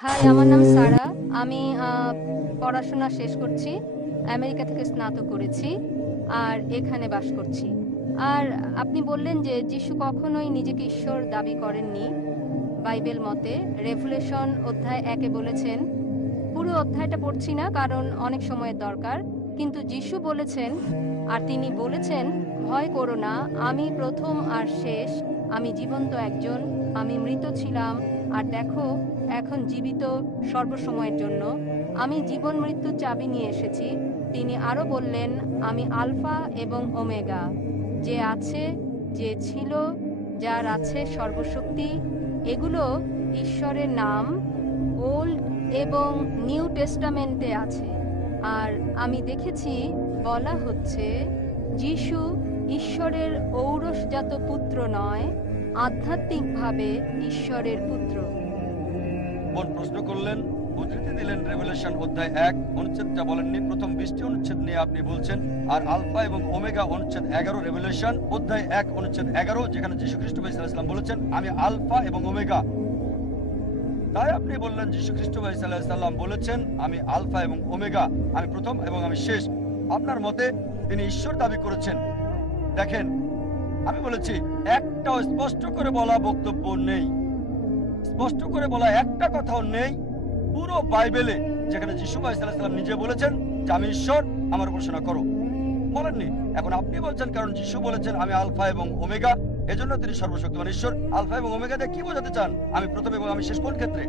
High, আমার নাম সারা। আমি পড়াশোনা শেষ করছি। আমেরিকা থেকে স্নাতক করেছি আর এখানে বাস করছি। আর আপনি বললেন যে যিশু কখনোই নিজেকে ঈশ্বর দাবি করেননি। বাইবেল মতে রেভুলেশন অধ্যায় 1-এ বলেছেন, পুরো অধ্যায়টা পড়ছি না কারণ অনেক সময়ের দরকার, কিন্তু যিশু বলেছেন, আর তিনি বলেছেন, ভয় করো না, আমি প্রথম আর শেষ, আমি জীবন্ত একজন, আমি মৃত ছিলাম আর দেখো এখন জীবিত সর্বসময়ের জন্য, আমি জীবন মৃত্যুর চাবি নিয়ে এসেছি। তিনি আরো বললেন, আমি আলফা এবং ওমেগা, যে আছে, যে ছিল, যার আছে সর্বশক্তি। এগুলো ঈশ্বরের নাম ওল্ড এবং নিউ টেস্টামেন্টে আছে। আর আমি দেখেছি বলা হচ্ছে যিশু ঈশ্বরের ঔরসজাত পুত্র নয়, আধ্যাত্মিকভাবে ঈশ্বরের পুত্র। বোন প্রশ্ন করলেন, উদ্ধৃতি দিলেন রেভেলেশন অধ্যায় 1 অনুচ্ছেদটা বলেননি, প্রথম 20টি অনুচ্ছেদ নিয়ে আপনি বলছেন। আর আলফা এবং ওমেগা অনুচ্ছেদ 11, রেভেলেশন অধ্যায় 1 অনুচ্ছেদ 11, যেখানে যীশু খ্রিস্ট ভাই সাল্লাল্লাহু আলাইহি সাল্লাম বলেছেন আমি আলফা এবং ওমেগা। তাই আপনি বললেন যীশু খ্রিস্ট ভাই সাল্লাল্লাহু আলাইহি সাল্লাম বলেছেন আমি আলফা এবং ওমেগা, আমি প্রথম এবং আমি শেষ। আপনার মতে তিনি ঈশ্বর দাবি করেছেন। দেখেন, আমি বলেছি একটাও স্পষ্ট করে বলা বক্তব্য নেই, স্পষ্ট করে বলা একটা কথাও নেই পুরো বাইবেলে যেখানে যীশু ভাই সাল্লাল্লাহু আলাইহি সাল্লাম নিজে বলেছেন যে আমি ঈশ্বর, আমার উপাসনা করো। বলেননি। এখন আপনি বলছেন কারণ যীশু বলেছেন আমি আলফা এবং ওমেগা, এজন্য তিনি সর্বশক্তিমান ঈশ্বর। আলফা এবং ওমেগা দিয়ে কি বোঝাতে চান? আমি প্রথম এবং আমি শেষ কোন ক্ষেত্রে?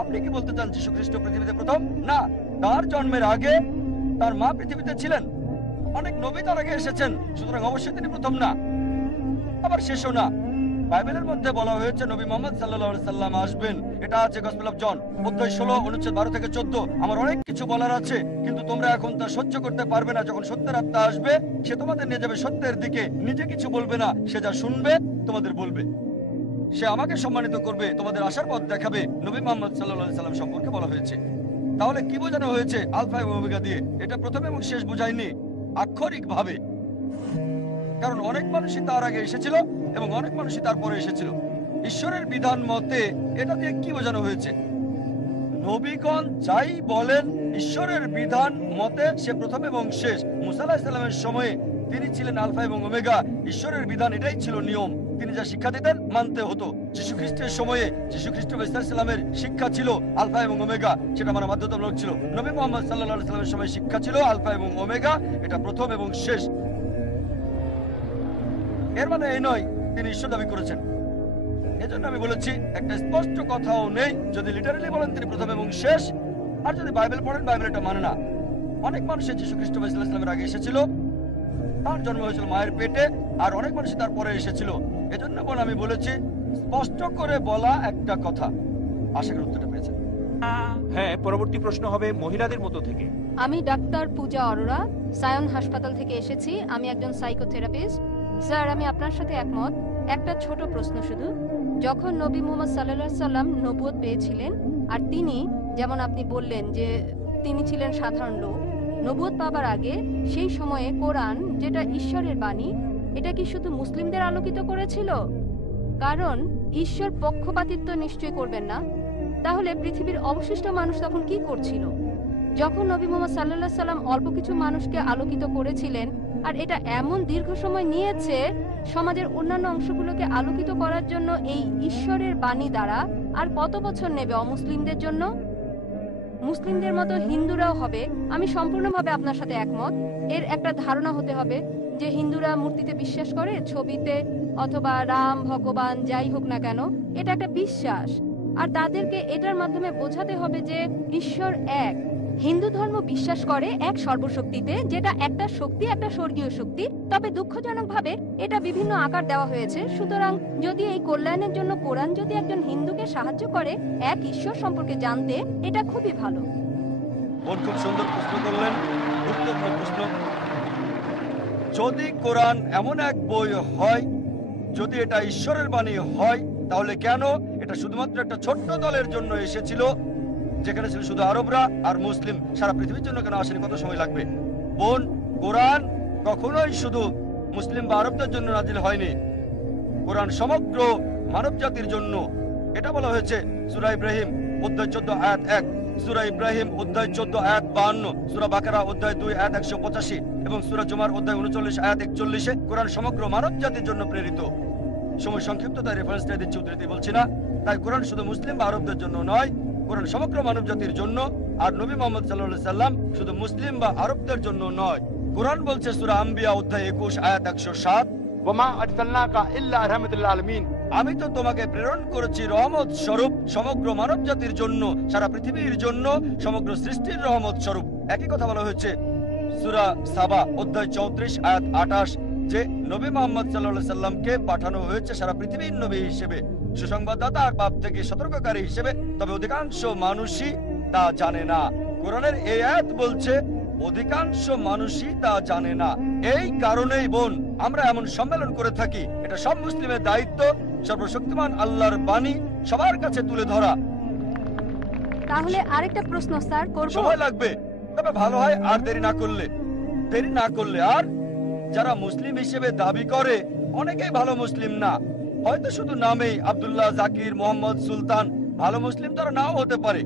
আপনি কি বলতে চান যীশু খ্রিস্ট পৃথিবীতে প্রথম? না, তার জন্মের আগে তার মা পৃথিবীতে ছিলেন, অনেক নবী তার আগে এসেছেন, সুতরাং অবশ্যই তিনি প্রথম না, আবার শেষও না। বাইবেলের মধ্যে বলা হয়েছে নবী মুহাম্মদ সাল্লাল্লাহু আলাইহি সাল্লাম আসবেন, এটা আছে গসপেল অফ জন অধ্যায় 16 অনুচ্ছেদ 12 থেকে 14। আমার অনেক কিছু বলার আছে, কিন্তু তোমরা এখন তা সহ্য করতে পারবে না। যখন সত্যের আত্মা আসবে সে তোমাদের নিয়ে যাবে সত্যের দিকে। নিজে কিছু বলবে না, সে যা শুনবে তোমাদের বলবে। সে আমাকে সম্মানিত করবে, তোমাদের আসার পথ দেখাবে। নবী মুহাম্মদ সাল্লাল্লাহু আলাইহি সাল্লাম সম্পর্কে বলা হয়েছে। তাহলে কি বোঝানো হয়েছে আলফা এবং ওমেগা দিয়ে? এটা প্রথম এবং শেষ বোঝায়নি আক্ষরিক ভাবে, কারণ অনেক মানুষই তার আগে এসেছিল এবং অনেক মানুষই তারপরে এসেছিল। ঈশ্বরের বিধান মতে এটা দিয়ে কি বোঝানো হয়েছে? নবীগণ যাই বলেন ঈশ্বরের বিধান মতে সে প্রথম এবং শেষ। মুসা আলাইহিস সালামের সময়ে তিনি ছিলেন আলফা এবং ওমেগা, ঈশ্বরের বিধান এটাই ছিল নিয়ম। তিনি যা শিক্ষা দিতেন মানতে হতো। যীশু খ্রিস্টের সময়ে যীশু খ্রিস্ট সাল্লামের শিক্ষা ছিল আলফা এবং ওমেগা, সেটা আমার বাধ্যতামূলক ছিল। নবী মুহাম্মদ সাল্লাল্লাহু আলাইহি সাল্লামের সময় শিক্ষা ছিল আলফা এবং ওমেগা, এটা প্রথম এবং শেষ। এর মানে এই নয় তিনি ঈশ্বর দাবি করেছেন। এজন্য আমি বলেছি একটা স্পষ্ট কথাও নেই। যদি লিটারালি বলেন তিনি প্রথম এবং শেষ, আর যদি বাইবেল পড়েন বাইবেল এটা মানে না। অনেক মানুষের যীশু খ্রিস্ট ইসলামের আগে এসেছিল, তার জন্ম হয়েছিল মায়ের পেটে, আর অনেক মানুষ তারপরে এসেছিল। এজন্য আমি বলেছি স্পষ্ট করে বলা একটা কথা। আশা করি উত্তরটা পেয়েছেন। হ্যাঁ, পরবর্তী প্রশ্ন হবে মহিলাদের মতো থেকে। আমি ডাক্তার পূজা অরোরা, সায়ন হাসপাতাল থেকে এসেছি। আমি একজন সাইকোথেরাপিস্ট। স্যার, আমি আপনার সাথে একমত। একটা ছোট প্রশ্ন শুধু, যখন নবী মুহাম্মদ সাল্লাল্লাহু আলাইহি সাল্লাম নবুয়ত পেয়েছিলেন, আর তিনি, যেমন আপনি বললেন যে তিনি ছিলেন সাধারণ লোক, নবুয়ত পাবার আগে সেই সময়ে কোরআন, যেটা ঈশ্বরের বাণী, এটা কি শুধু মুসলিমদের আলোকিত করেছিল? কারণ ঈশ্বর পক্ষপাতিত্ব নিশ্চয় করবেন না। তাহলে পৃথিবীর অবশিষ্ট মানুষ তখন কি করছিল? যখন নবী মুহাম্মদ সাল্লাল্লাহু আলাইহি সাল্লাম অল্প কিছু মানুষকে আলোকিত করেছিলেন, আর এটা এমন দীর্ঘ সময় নিয়েছে সমাজের অন্যান্য অংশগুলোকে আলোকিত করার জন্য এই ঈশ্বরের বাণী দ্বারা, আর কত বছর নেবে অমুসলিমদের জন্য? মুসলিমদের মতো হিন্দুরাও হবে। আমি সম্পূর্ণভাবে আপনার সাথে একমত। এর একটা ধারণা হতে হবে যে হিন্দুরা মূর্তিতে বিশ্বাস করে, ছবিতে, অথবা রাম ভগবান যাই হোক না কেন, এটা একটা বিশ্বাস। আর তাদেরকে এটার মাধ্যমে বোঝাতে হবে যে ঈশ্বর এক। হিন্দু ধর্ম বিশ্বাস করে এক সর্বশক্তিতে, যেটা একটা শক্তি, একটা স্বর্গীয় শক্তি। তবে দুঃখজনকভাবে এটা বিভিন্ন আকার দেওয়া হয়েছে। সুতরাং যদি এই কল্যাণের জন্য কোরআন যদি একজন হিন্দুকে সাহায্য করে এক ঈশ্বর সম্পর্কে জানতে, এটা খুবই ভালো। খুব সুন্দর প্রশ্ন করলেন, গুরুত্বপূর্ণ প্রশ্ন। যদি কোরআন এমন এক বই হয়, যদি এটা ঈশ্বরের বাণী হয়, তাহলে কেন এটা শুধুমাত্র একটা ছোট্ট দলের জন্য এসেছিল, যেখানে ছিল শুধু আরবরা আর মুসলিম? সারা পৃথিবীর জন্য কেন আসেনি? কত সময় লাগবে? বোন, কোরআন কখনোই শুধু মুসলিম বা আরবদের জন্য নাজিল হয়নি। কোরআন সমগ্র মানব জাতির জন্য। এটা বলা হয়েছে সূরা ইব্রাহিম অধ্যায় 14 আয়াত 1, সূরা ইব্রাহিম অধ্যায় 14 আয়াত 52, সূরা বাকারা অধ্যায় 2 আয়াত 185 এবং সূরা জুমার অধ্যায় 39 আয়াত 41-এ কোরআন সমগ্র মানব জাতির জন্য প্রেরিত। সময় সংক্ষিপ্ত, তাই রেফারেন্সটা দিচ্ছি, উদ্ধৃতি বলছি না। তাই কোরআন শুধু মুসলিম বা আরবদের জন্য নয়, কোরআন সমগ্র মানব জাতির জন্য। আর নবী মুহাম্মদ সাল্লাল্লাহু আলাইহি সাল্লাম শুধু মুসলিম বা আরবদের জন্য নয়। কোরআন বলছে সূরা আম্বিয়া অধ্যায় 21 আয়াত 107, ওয়ামা আরসালনাকা ইল্লা রাহমাতাল লিল আলামিন। আমি তো তোমাকে প্রেরণ করেছি রহমত স্বরূপ সমগ্র মানব জাতির জন্য, সারা পৃথিবীর জন্য, সমগ্র সৃষ্টির রহমত স্বরূপ। একই কথা বলা হয়েছে সূরা সাবা অধ্যায় 34 আয়াত 28, যে নবী মুহাম্মদ সাল্লাল্লাহু আলাইহি সাল্লামকে পাঠানো হয়েছে সারা পৃথিবীর নবী হিসেবে, সুসংবাদদাতা আর পাপ থেকে সতর্ককারী হিসেবে। তবে অধিকাংশ মানুষই তা জানে না। কোরআনের এই আয়াত বলছে অধিকাংশ মানুষই তা জানে না। এই কারণেই বোন, আমরা এমন সম্মেলন করে থাকি। এটা সব মুসলিমের দায়িত্ব, সর্বশক্তিমান আল্লাহর বাণী সবার কাছে তুলে ধরা। তাহলে আরেকটা প্রশ্ন স্যার করব। সময় লাগবে, তবে ভালো হয় আর দেরি না করলে। আর যারা মুসলিম হিসেবে দাবি করে অনেকেই ভালো মুসলিম না, হয়তো শুধু নামেই আব্দুল্লাহ, জাকির, মোহাম্মদ, সুলতান। ভালো মুসলিম তারা নাও হতে পারে।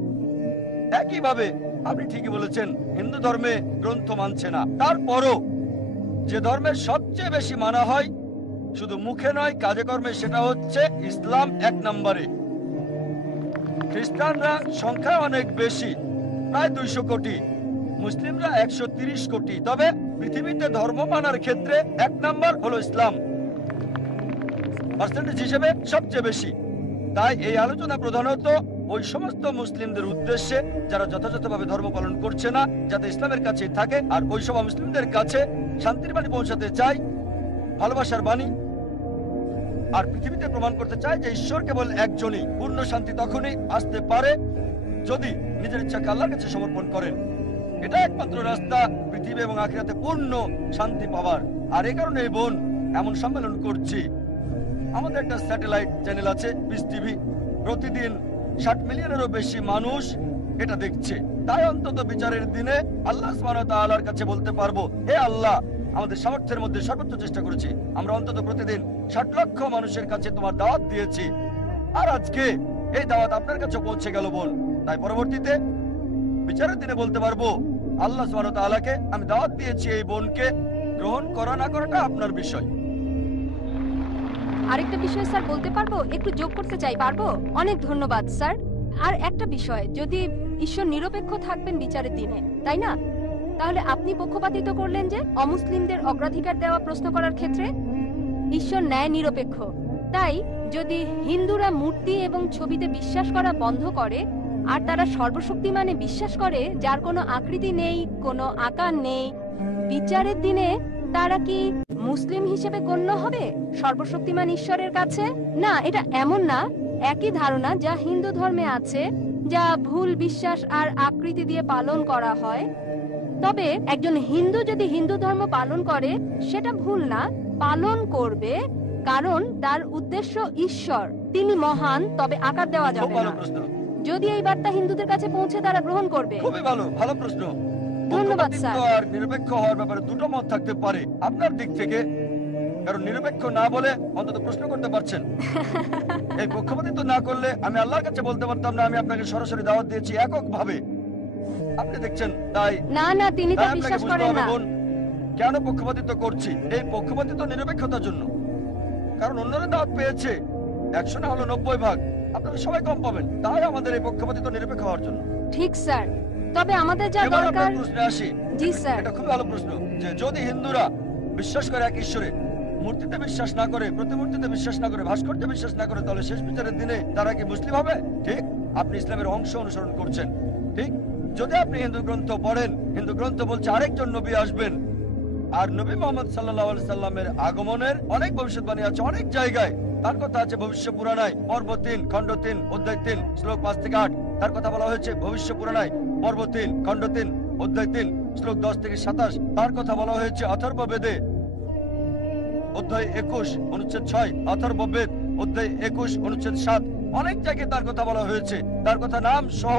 একইভাবে আপনি ঠিকই বলেছেন, হিন্দু ধর্মে গ্রন্থ মানছে না। তারপরও যে ধর্মের সবচেয়ে বেশি মানা হয় শুধু মুখে নয় কাজে কর্মে, সেটা হচ্ছে ইসলাম 1 নম্বরে। খ্রিস্টানরা সংখ্যায় অনেক বেশি, প্রায় 200 কোটি, মুসলিমরা 130 কোটি। তবে পৃথিবীতে ধর্ম মানার ক্ষেত্রে 1 নম্বর হলো ইসলাম, পার্সেন্টেজ হিসেবে সবচেয়ে বেশি। তাই এই আলোচনা প্রধানত ওই সমস্ত মুসলিমদের উদ্দেশ্যে যারা যথাযথভাবে ধর্ম পালন করছে না, যাতে ইসলামের কাছেই থাকে। আর ওই সব মুসলিমদের কাছে শান্তির বাণী পৌঁছাতে চাই, ভালোবাসার বাণী। আর পৃথিবীতে প্রমাণ করতে চায় যে ঈশ্বর কেবল একজনই। পূর্ণ শান্তি তখনই আসতে পারে যদি নিজের ইচ্ছাকে আল্লাহর কাছে সমর্পণ করেন। এটা একমাত্র রাস্তা পৃথিবী এবং আখিরাতে পূর্ণ শান্তি পাওয়ার। আর এই কারণে এই বোন এমন সম্মেলন করছি। আমাদের একটা স্যাটেলাইট চ্যানেল আছে, পিস টিভি। প্রতিদিন 60 মিলিয়নেরও বেশি মানুষ এটা দেখছে। তাই অন্তত বিচারের দিনে আল্লাহ সুবহানাহু ওয়া তাআলার কাছে বলতে পারবো, হে আল্লাহ, আমাদের সামর্থ্যের মধ্যে সর্বোচ্চ চেষ্টা করেছি। আমরা অন্তত প্রতিদিন 60 লক্ষ মানুষের কাছে তোমার দাওয়াত দিয়েছি। আর আজকে এই দাওয়াত আপনার কাছে পৌঁছে গেল বোন। তাই পরবর্তীতে বিচারের দিনে বলতে পারবো, আল্লাহ সুবহানাহু ওয়া তাআলাকে আমি দাওয়াত দিয়েছি, এই বোনকে গ্রহণ করা না করাটা আপনার বিষয়। আরেকটা বিষয় স্যার বলতে পারবো, একটু যোগ করতে চাই, পারবো? অনেক ধন্যবাদ স্যার। আর একটা বিষয়, যদি ঈশ্বর নিরপেক্ষ থাকবেন বিচারের দিনে, তাই না? তাহলে আপনি পক্ষপাতিত্ব করলেন যে অমুসলিমদের অগ্রাধিকার দেওয়া প্রশ্ন করার ক্ষেত্রে। ঈশ্বর ন্যায় নিরপেক্ষ। তাই যদি হিন্দুরা মূর্তি এবং ছবিতে বিশ্বাস করা বন্ধ করে আর তারা সর্বশক্তিমানে বিশ্বাস করে, যার কোনো আকৃতি নেই, কোনো আকার নেই, বিচারের দিনে তারা কি মুসলিম হিসেবে গণ্য হবে সর্বশক্তিমান ঈশ্বরের কাছে? না, এটা এমন না। একই ধারণা যা হিন্দু ধর্মে আছে, যা ভুল বিশ্বাস আর আকৃতি দিয়ে পালন করা হয়। তবে একজন হিন্দু যদি হিন্দু ধর্ম পালন করে, সেটা ভুল না, পালন করবে, কারণ তার উদ্দেশ্য ঈশ্বর, তিনি মহান। তবে আকার দেওয়া খুব যাবে ভালো না। প্রশ্ন, যদি এই বার্তা হিন্দুদের কাছে পৌঁছে তারা গ্রহণ করবে। খুবই ভালো প্রশ্ন। ধন্যবাদ পক্ষপাতিত্ব স্যার। আর নিরপেক্ষ হওয়ার ব্যাপারে দুটো মত থাকতে পারে আপনার দিক থেকে, কারণ নিরপেক্ষ না বলে অন্তত প্রশ্ন করতে পারছেন। এই পক্ষপাতিত্ব না করলে আমি আল্লাহর কাছে বলতে পারতাম না আমি আপনাকে সরাসরি দাওয়াত দিয়েছি এককভাবে। আপনি দেখছেন, তাই না, তিনি তা তাই আপনাকে বিশ্বাস বুঝতে করেন হবে না। বোন, কেন পক্ষপাতিত্ব করছি। এই পক্ষপাতিত্ব নিরপেক্ষতার জন্য, কারণ অন্যরা দাওয়াত পেয়েছে 100 না হলো 90 ভাগ, আপনারা সবাই কম পাবেন। তাই আমাদের এই পক্ষপাতিত্ব নিরপেক্ষ হওয়ার জন্য। ঠিক স্যার। তবে আমাদের যা এবার দরকার। আপনার প্রশ্নে আসি। জি স্যার। এটা খুব ভালো প্রশ্ন, যে যদি হিন্দুরা বিশ্বাস করে এক ঈশ্বরে, মূর্তিতে বিশ্বাস না করে, প্রতিমূর্তিতে বিশ্বাস না করে, ভাস্কর্যে বিশ্বাস না করে, তাহলে শেষ বিচারের দিনে তারা কি মুসলিম হবে? ঠিক, আপনি ইসলামের অংশ অনুসরণ করছেন। ঠিক, যদি আপনি হিন্দু গ্রন্থ পড়েন, হিন্দু গ্রন্থ বলছে আরেকজন নবী আসবেন। আর নবী মুহাম্মদ সাল্লাল্লাহু আলাইহি সাল্লামের আগমনের অনেক ভবিষ্যৎবাণী আছে অনেক জায়গায়। তার কথা আছে ভবিষ্য পুরাণায় পর্ব 3 খণ্ড 3 অধ্যায় 3 শ্লোক 5 থেকে 8। তার কথা বলা হয়েছে ভবিষ্য পুরাণায় পর্ব 3 খণ্ড 3 অধ্যায় 3 শ্লোক 10 থেকে 27। তার কথা বলা হয়েছে অথর্ববেদে অধ্যায় 21 অনুচ্ছেদ 6, অথর্ববেদ অধ্যায় 21 অনুচ্ছেদ 7। অনেক জায়গায় তার কথা বলা হয়েছে। তার কথা নাম সহ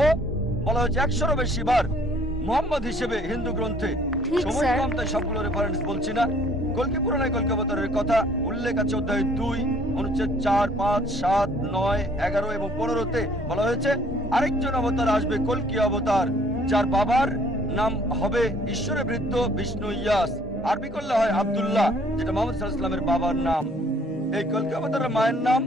বলা হয়েছে 100-এরও বেশি বার মুহাম্মদ হিসেবে হিন্দু গ্রন্থে। ঠিক সময় স্যার। কম, তাই সবগুলো রেফারেন্স বলছি না। কল্কি পুরাণে কল্কি অবতারের কথা উল্লেখ আছে অধ্যায় 2 অনুচ্ছেদ 4, 5, 7, 9, 11 এবং 15-তে বলা হয়েছে আরেকজন অবতার আসবে, কল্কি অবতার, যার বাবার নাম হবে ঈশ্বরে বৃত্ত বিষ্ণু ইয়াস, আরবি করলে হয় আব্দুল্লাহ, যেটা মোহাম্মদ সাল্লাল্লাহু আলাইহি ওয়াসাল্লামের বাবার নাম। এই কল্কি অবতারের মায়ের নাম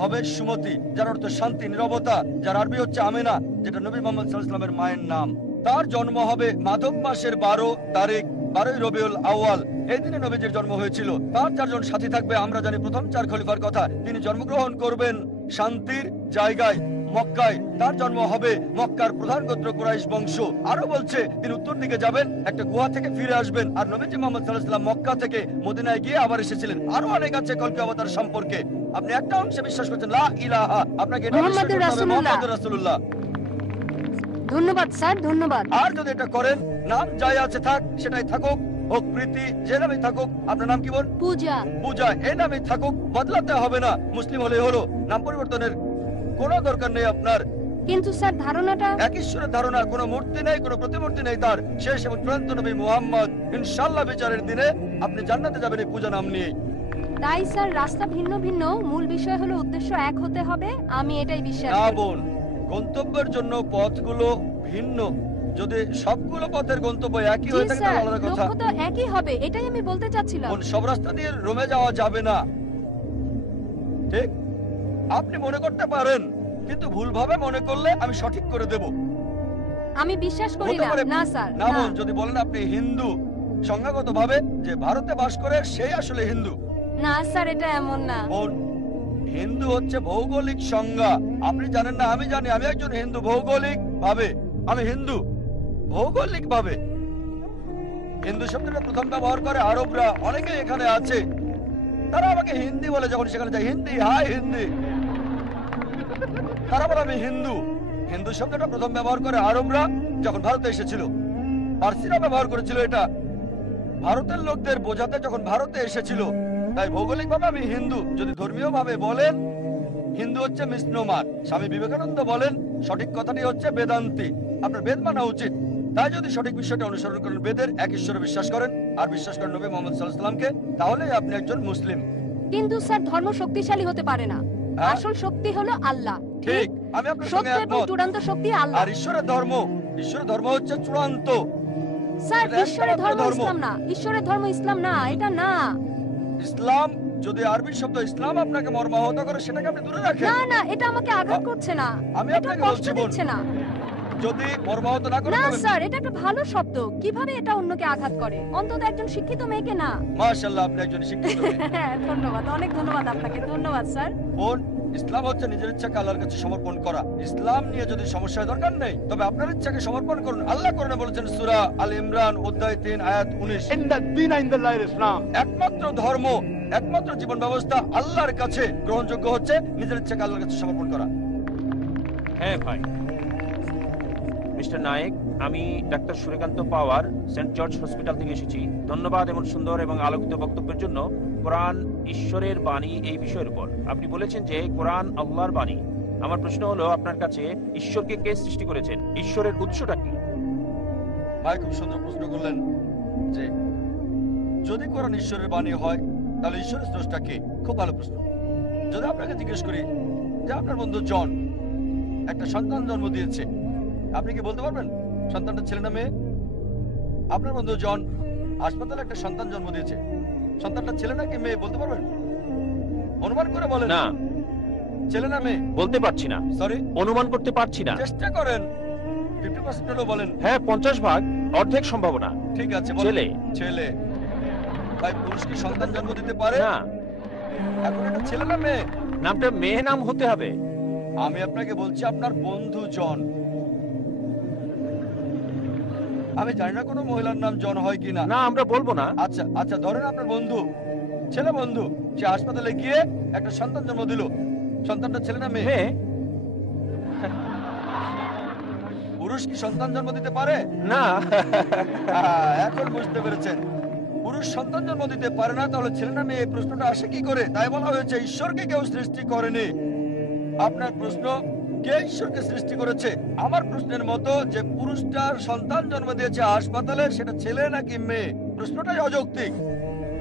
হবে সুমতি, যার অর্থ শান্তি, নীরবতা, যার আরবি হচ্ছে আমেনা, যেটা নবী মোহাম্মদ সাল্লাল্লাহু আলাইহি ওয়াসাল্লামের মায়ের নাম। তার জন্ম হবে মাধব মাসের 12 তারিখ, 12ই রবিউল আউয়াল। এই দিনে নবীজির জন্ম হয়েছিল। তার 4 জন সাথী থাকবে। আমরা জানি প্রথম 4 খলিফার কথা। তিনি জন্মগ্রহণ করবেন শান্তির জায়গায়, মক্কায়। তার জন্ম হবে মক্কার প্রধান গোত্র কুরাইশ বংশ। আরো বলছে তিনি উত্তর দিকে যাবেন, একটা গুহা থেকে ফিরে আসবেন। আর নবীজি মুহাম্মদ সাল্লাল্লাহু আলাইহি ওয়াসাল্লাম মক্কা থেকে মদিনায় গিয়ে আবার এসেছিলেন। আরো অনেক আছে কল্কি অবতার সম্পর্কে। আপনি একটা অংশে বিশ্বাস করছেন লা ইলাহা, আপনাকে এটা বিশ্বাস মুহাম্মাদুর করতে হবে রাসূলুল্লাহ। মুহাম্মাদুর রাসূলুল্লাহ। ধন্যবাদ স্যার, ধন্যবাদ। আর যদি এটা করেন, নাম যাই আছে থাক, সেটাই থাকুক, হোক প্রীতি, যে নামই থাকুক। আপনার নাম কি বল? পূজা। পূজা, এই নামই থাকুক, বদলাতে হবে না। মুসলিম হলেই হলো, নাম পরিবর্তনের কোনো দরকার নেই আপনার। কিন্তু স্যার ধারণাটা এক ঈশ্বরের ধারণা, কোনো মূর্তি নেই, কোনো প্রতিমূর্তি নেই। তার শেষ এবং চূড়ান্ত নবী মুহাম্মদ। ইনশাআল্লাহ বিচারের দিনে আপনি জান্নাতে যাবেন এই পূজা নাম নিয়ে। তাই স্যার রাস্তা ভিন্ন ভিন্ন, মূল বিষয় হলো উদ্দেশ্য এক হতে হবে। আমি এটাই বিশ্বাস না করি। বোন, গন্তব্যের জন্য পথগুলো ভিন্ন। যদি সবগুলো পথের গন্তব্য একই জি হয়ে থাকে স্যার, তাহলে আলাদা কথা। লক্ষ্য তো একই হবে, এটাই আমি বলতে চাচ্ছিলাম। বোন, সব রাস্তা দিয়ে রোমে যাওয়া যাবে না, ঠিক? আপনি মনে করতে পারেন, কিন্তু ভুলভাবে মনে করলে আমি সঠিক করে দেব। আমি বিশ্বাস করি হতে না। পারে। না স্যার, না না। বোন, যদি বলেন আপনি হিন্দু, সংখ্যাগত ভাবে যে ভারতে বাস করে সেই আসলে হিন্দু। না স্যার, এটা এমন না। বোন, হিন্দু হচ্ছে ভৌগোলিক সংজ্ঞা। আপনি জানেন না, আমি জানি। আমি একজন হিন্দু ভৌগোলিক ভাবে। আমি হিন্দু ভৌগোলিক ভাবে। হিন্দু শব্দটা প্রথম ব্যবহার করে আরবরা। অনেকে এখানে আছে, তারা আমাকে হিন্দি বলে যখন সেখানে যায়। হিন্দি, হাই হিন্দি। তারা বলে আমি হিন্দু। হিন্দু শব্দটা প্রথম ব্যবহার করে আরবরা যখন ভারতে এসেছিল। পার্সিরা ব্যবহার করেছিল এটা ভারতের লোকদের বোঝাতে যখন ভারতে এসেছিল। তাই ভৌগোলিক ভাবে আমি হিন্দু। যদি ধর্মীয় ভাবে বলেন, হিন্দু হচ্ছে মিসনোমার। স্বামী বিবেকানন্দ বলেন সঠিক কথাটি হচ্ছে বেদান্তি। আপনার বেদ মানা উচিত। তাই যদি সঠিক বিষয়টা অনুসরণ করেন, বেদের এক ঈশ্বরে বিশ্বাস করেন আর বিশ্বাস করেন নবী মুহাম্মদ সাল্লাল্লাহু আলাইহি ওয়াসাল্লামকে, তাহলেই আপনি একজন মুসলিম। কিন্তু স্যার ধর্ম শক্তিশালী হতে পারে না। হ্যাঁ? আসল শক্তি হলো আল্লাহ। ঠিক, আমি আপনার সঙ্গে সত্য এবং একমত। চূড়ান্ত শক্তি আল্লাহ। আর ঈশ্বরের ধর্ম হচ্ছে চূড়ান্ত। স্যার এটা ঈশ্বরের একমাত্র ধর্ম ধর্ম। ইসলাম না। ঈশ্বরের ধর্ম ইসলাম না, এটা না। ইসলাম, যদি আরবি শব্দ ইসলাম আপনাকে মর্মাহত করে, সেটাকে আপনি দূরে রাখেন। না না, এটা আমাকে আঘাত করছে না। আমি এটা আপনাকে কষ্ট বলছি বোন, দিচ্ছে না। যদি মর্মাহত না করে না তবে স্যার, এটা একটা ভালো শব্দ। কিভাবে এটা অন্যকে আঘাত করে? অন্তত একজন শিক্ষিত মেয়েকে না। মাশাআল্লাহ, আপনি একজন শিক্ষিত মেয়ে। হ্যাঁ, ধন্যবাদ, অনেক ধন্যবাদ আপনাকে। ধন্যবাদ স্যার। বোন, ইসলাম হচ্ছে নিজের ইচ্ছাকে আল্লাহর কাছে সমর্পণ করা। ইসলাম নিয়ে যদি সমস্যার দরকার নেই, তবে আপনার ইচ্ছাকে সমর্পণ করুন। আল্লাহ কোরআনে বলেছেন সূরা আল ইমরান অধ্যায় 3 আয়াত 19, إن الدين عند الله الإسلام। একমাত্র ধর্ম, একমাত্র জীবন ব্যবস্থা আল্লাহর কাছে গ্রহণযোগ্য হচ্ছে নিজের ইচ্ছাকে আল্লাহর কাছে সমর্পণ করা। হ্যাঁ ভাই। মিস্টার নায়েক, আমি ডাক্তার সূর্যকান্ত পাওয়ার, সেন্ট জর্জ হসপিটাল থেকে এসেছি। ধন্যবাদ এমন সুন্দর এবং আলোকিত বক্তব্যের জন্য। কোরআন ঈশ্বরের বাণী এই বিষয়ের উপর আপনি বলেছেন যে কোরআন আল্লাহর বাণী। আমার প্রশ্ন হলো, আপনার কাছে ঈশ্বরকে কে সৃষ্টি করেছেন? ঈশ্বরের উৎসটা কি? ভাই, খুব সুন্দর প্রশ্ন করলেন যে যদি কোরআন ঈশ্বরের বাণী হয়, তাহলে ঈশ্বরের স্রষ্টা কে? খুব ভালো প্রশ্ন। যদি আপনাকে জিজ্ঞেস করি যে আপনার বন্ধু জন একটা সন্তান জন্ম দিয়েছে, আপনি কি বলতে পারবেন সন্তানটা ছেলে না মেয়ে? আপনার বন্ধু জন হাসপাতালে একটা সন্তান জন্ম দিয়েছে, সন্তানটা ছেলে নাকি মেয়ে বলতে পারবেন? অনুমান করে বলেন। না, ছেলে না মেয়ে? বলতে পারছি না। সরি, অনুমান করতে পারছি না। চেষ্টা করেন। 50% হলেও বলেন। হ্যাঁ, 50 ভাগ, অর্ধেক সম্ভাবনা। ঠিক আছে, বলেন। ছেলে। ছেলে। ভাই, পুরুষ কি সন্তান জন্ম দিতে পারে? না, এখন এটা ছেলে না মেয়ে? নামটা মেয়ে নাম হতে হবে। আমি আপনাকে বলছি আপনার বন্ধু জন। আমি জানি না কোনো মহিলার নাম জন হয় কিনা। না, আমরা বলবো না। আচ্ছা আচ্ছা, ধরেন আপনার বন্ধু, ছেলে বন্ধু, সে হাসপাতালে গিয়ে একটা সন্তান জন্ম দিল। সন্তানটা ছেলে না মেয়ে? মেয়ে। পুরুষ কি সন্তান জন্ম দিতে পারে? না। এখন বুঝতে পেরেছেন, পুরুষ সন্তান জন্ম দিতে পারে না, তাহলে ছেলে না মেয়ে এই প্রশ্নটা আসে কি করে? তাই বলা হয়েছে ঈশ্বরকে কেউ সৃষ্টি করেনি। আপনার প্রশ্ন, কে ঈশ্বরকে সৃষ্টি করেছে? আমার প্রশ্নের মতো যে পুরুষটার সন্তান জন্ম দিয়েছে হাসপাতালে, সেটা ছেলে নাকি মেয়ে, প্রশ্নটাই অযৌক্তিক।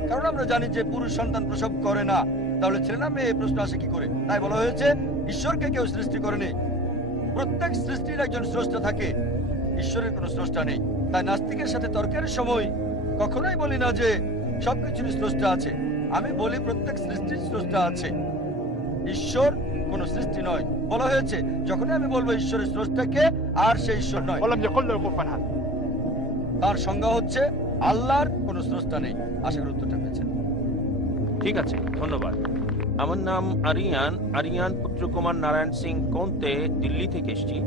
কারণ আমরা জানি যে পুরুষ সন্তান প্রসব করে না, তাহলে ছেলে না মেয়ে এই প্রশ্ন আসে কি করে? তাই বলা হয়েছে ঈশ্বরকে কেউ সৃষ্টি করেনি। প্রত্যেক সৃষ্টির একজন স্রষ্টা থাকে, ঈশ্বরের কোনো স্রষ্টা নেই। তাই নাস্তিকের সাথে তর্কের সময় কখনোই বলি না যে সবকিছুর স্রষ্টা আছে, আমি বলি প্রত্যেক সৃষ্টির স্রষ্টা আছে, ঈশ্বর কোন সৃষ্টি নয়। বলা হয়েছে যখনই আমি বলবো ঈশ্বরের স্রষ্টাকে, আর সেই ঈশ্বর নয়, ولم يقل له كفوا احد. তার সংজ্ঞা হচ্ছে আল্লাহর কোনো স্রষ্টা নেই। আশা করি উত্তরটা পেয়েছেন। ঠিক আছে, ধন্যবাদ। আমার নাম আরিয়ান পুত্র কুমার নারায়ণ সিং কোন্তে, দিল্লি থেকে এসেছি।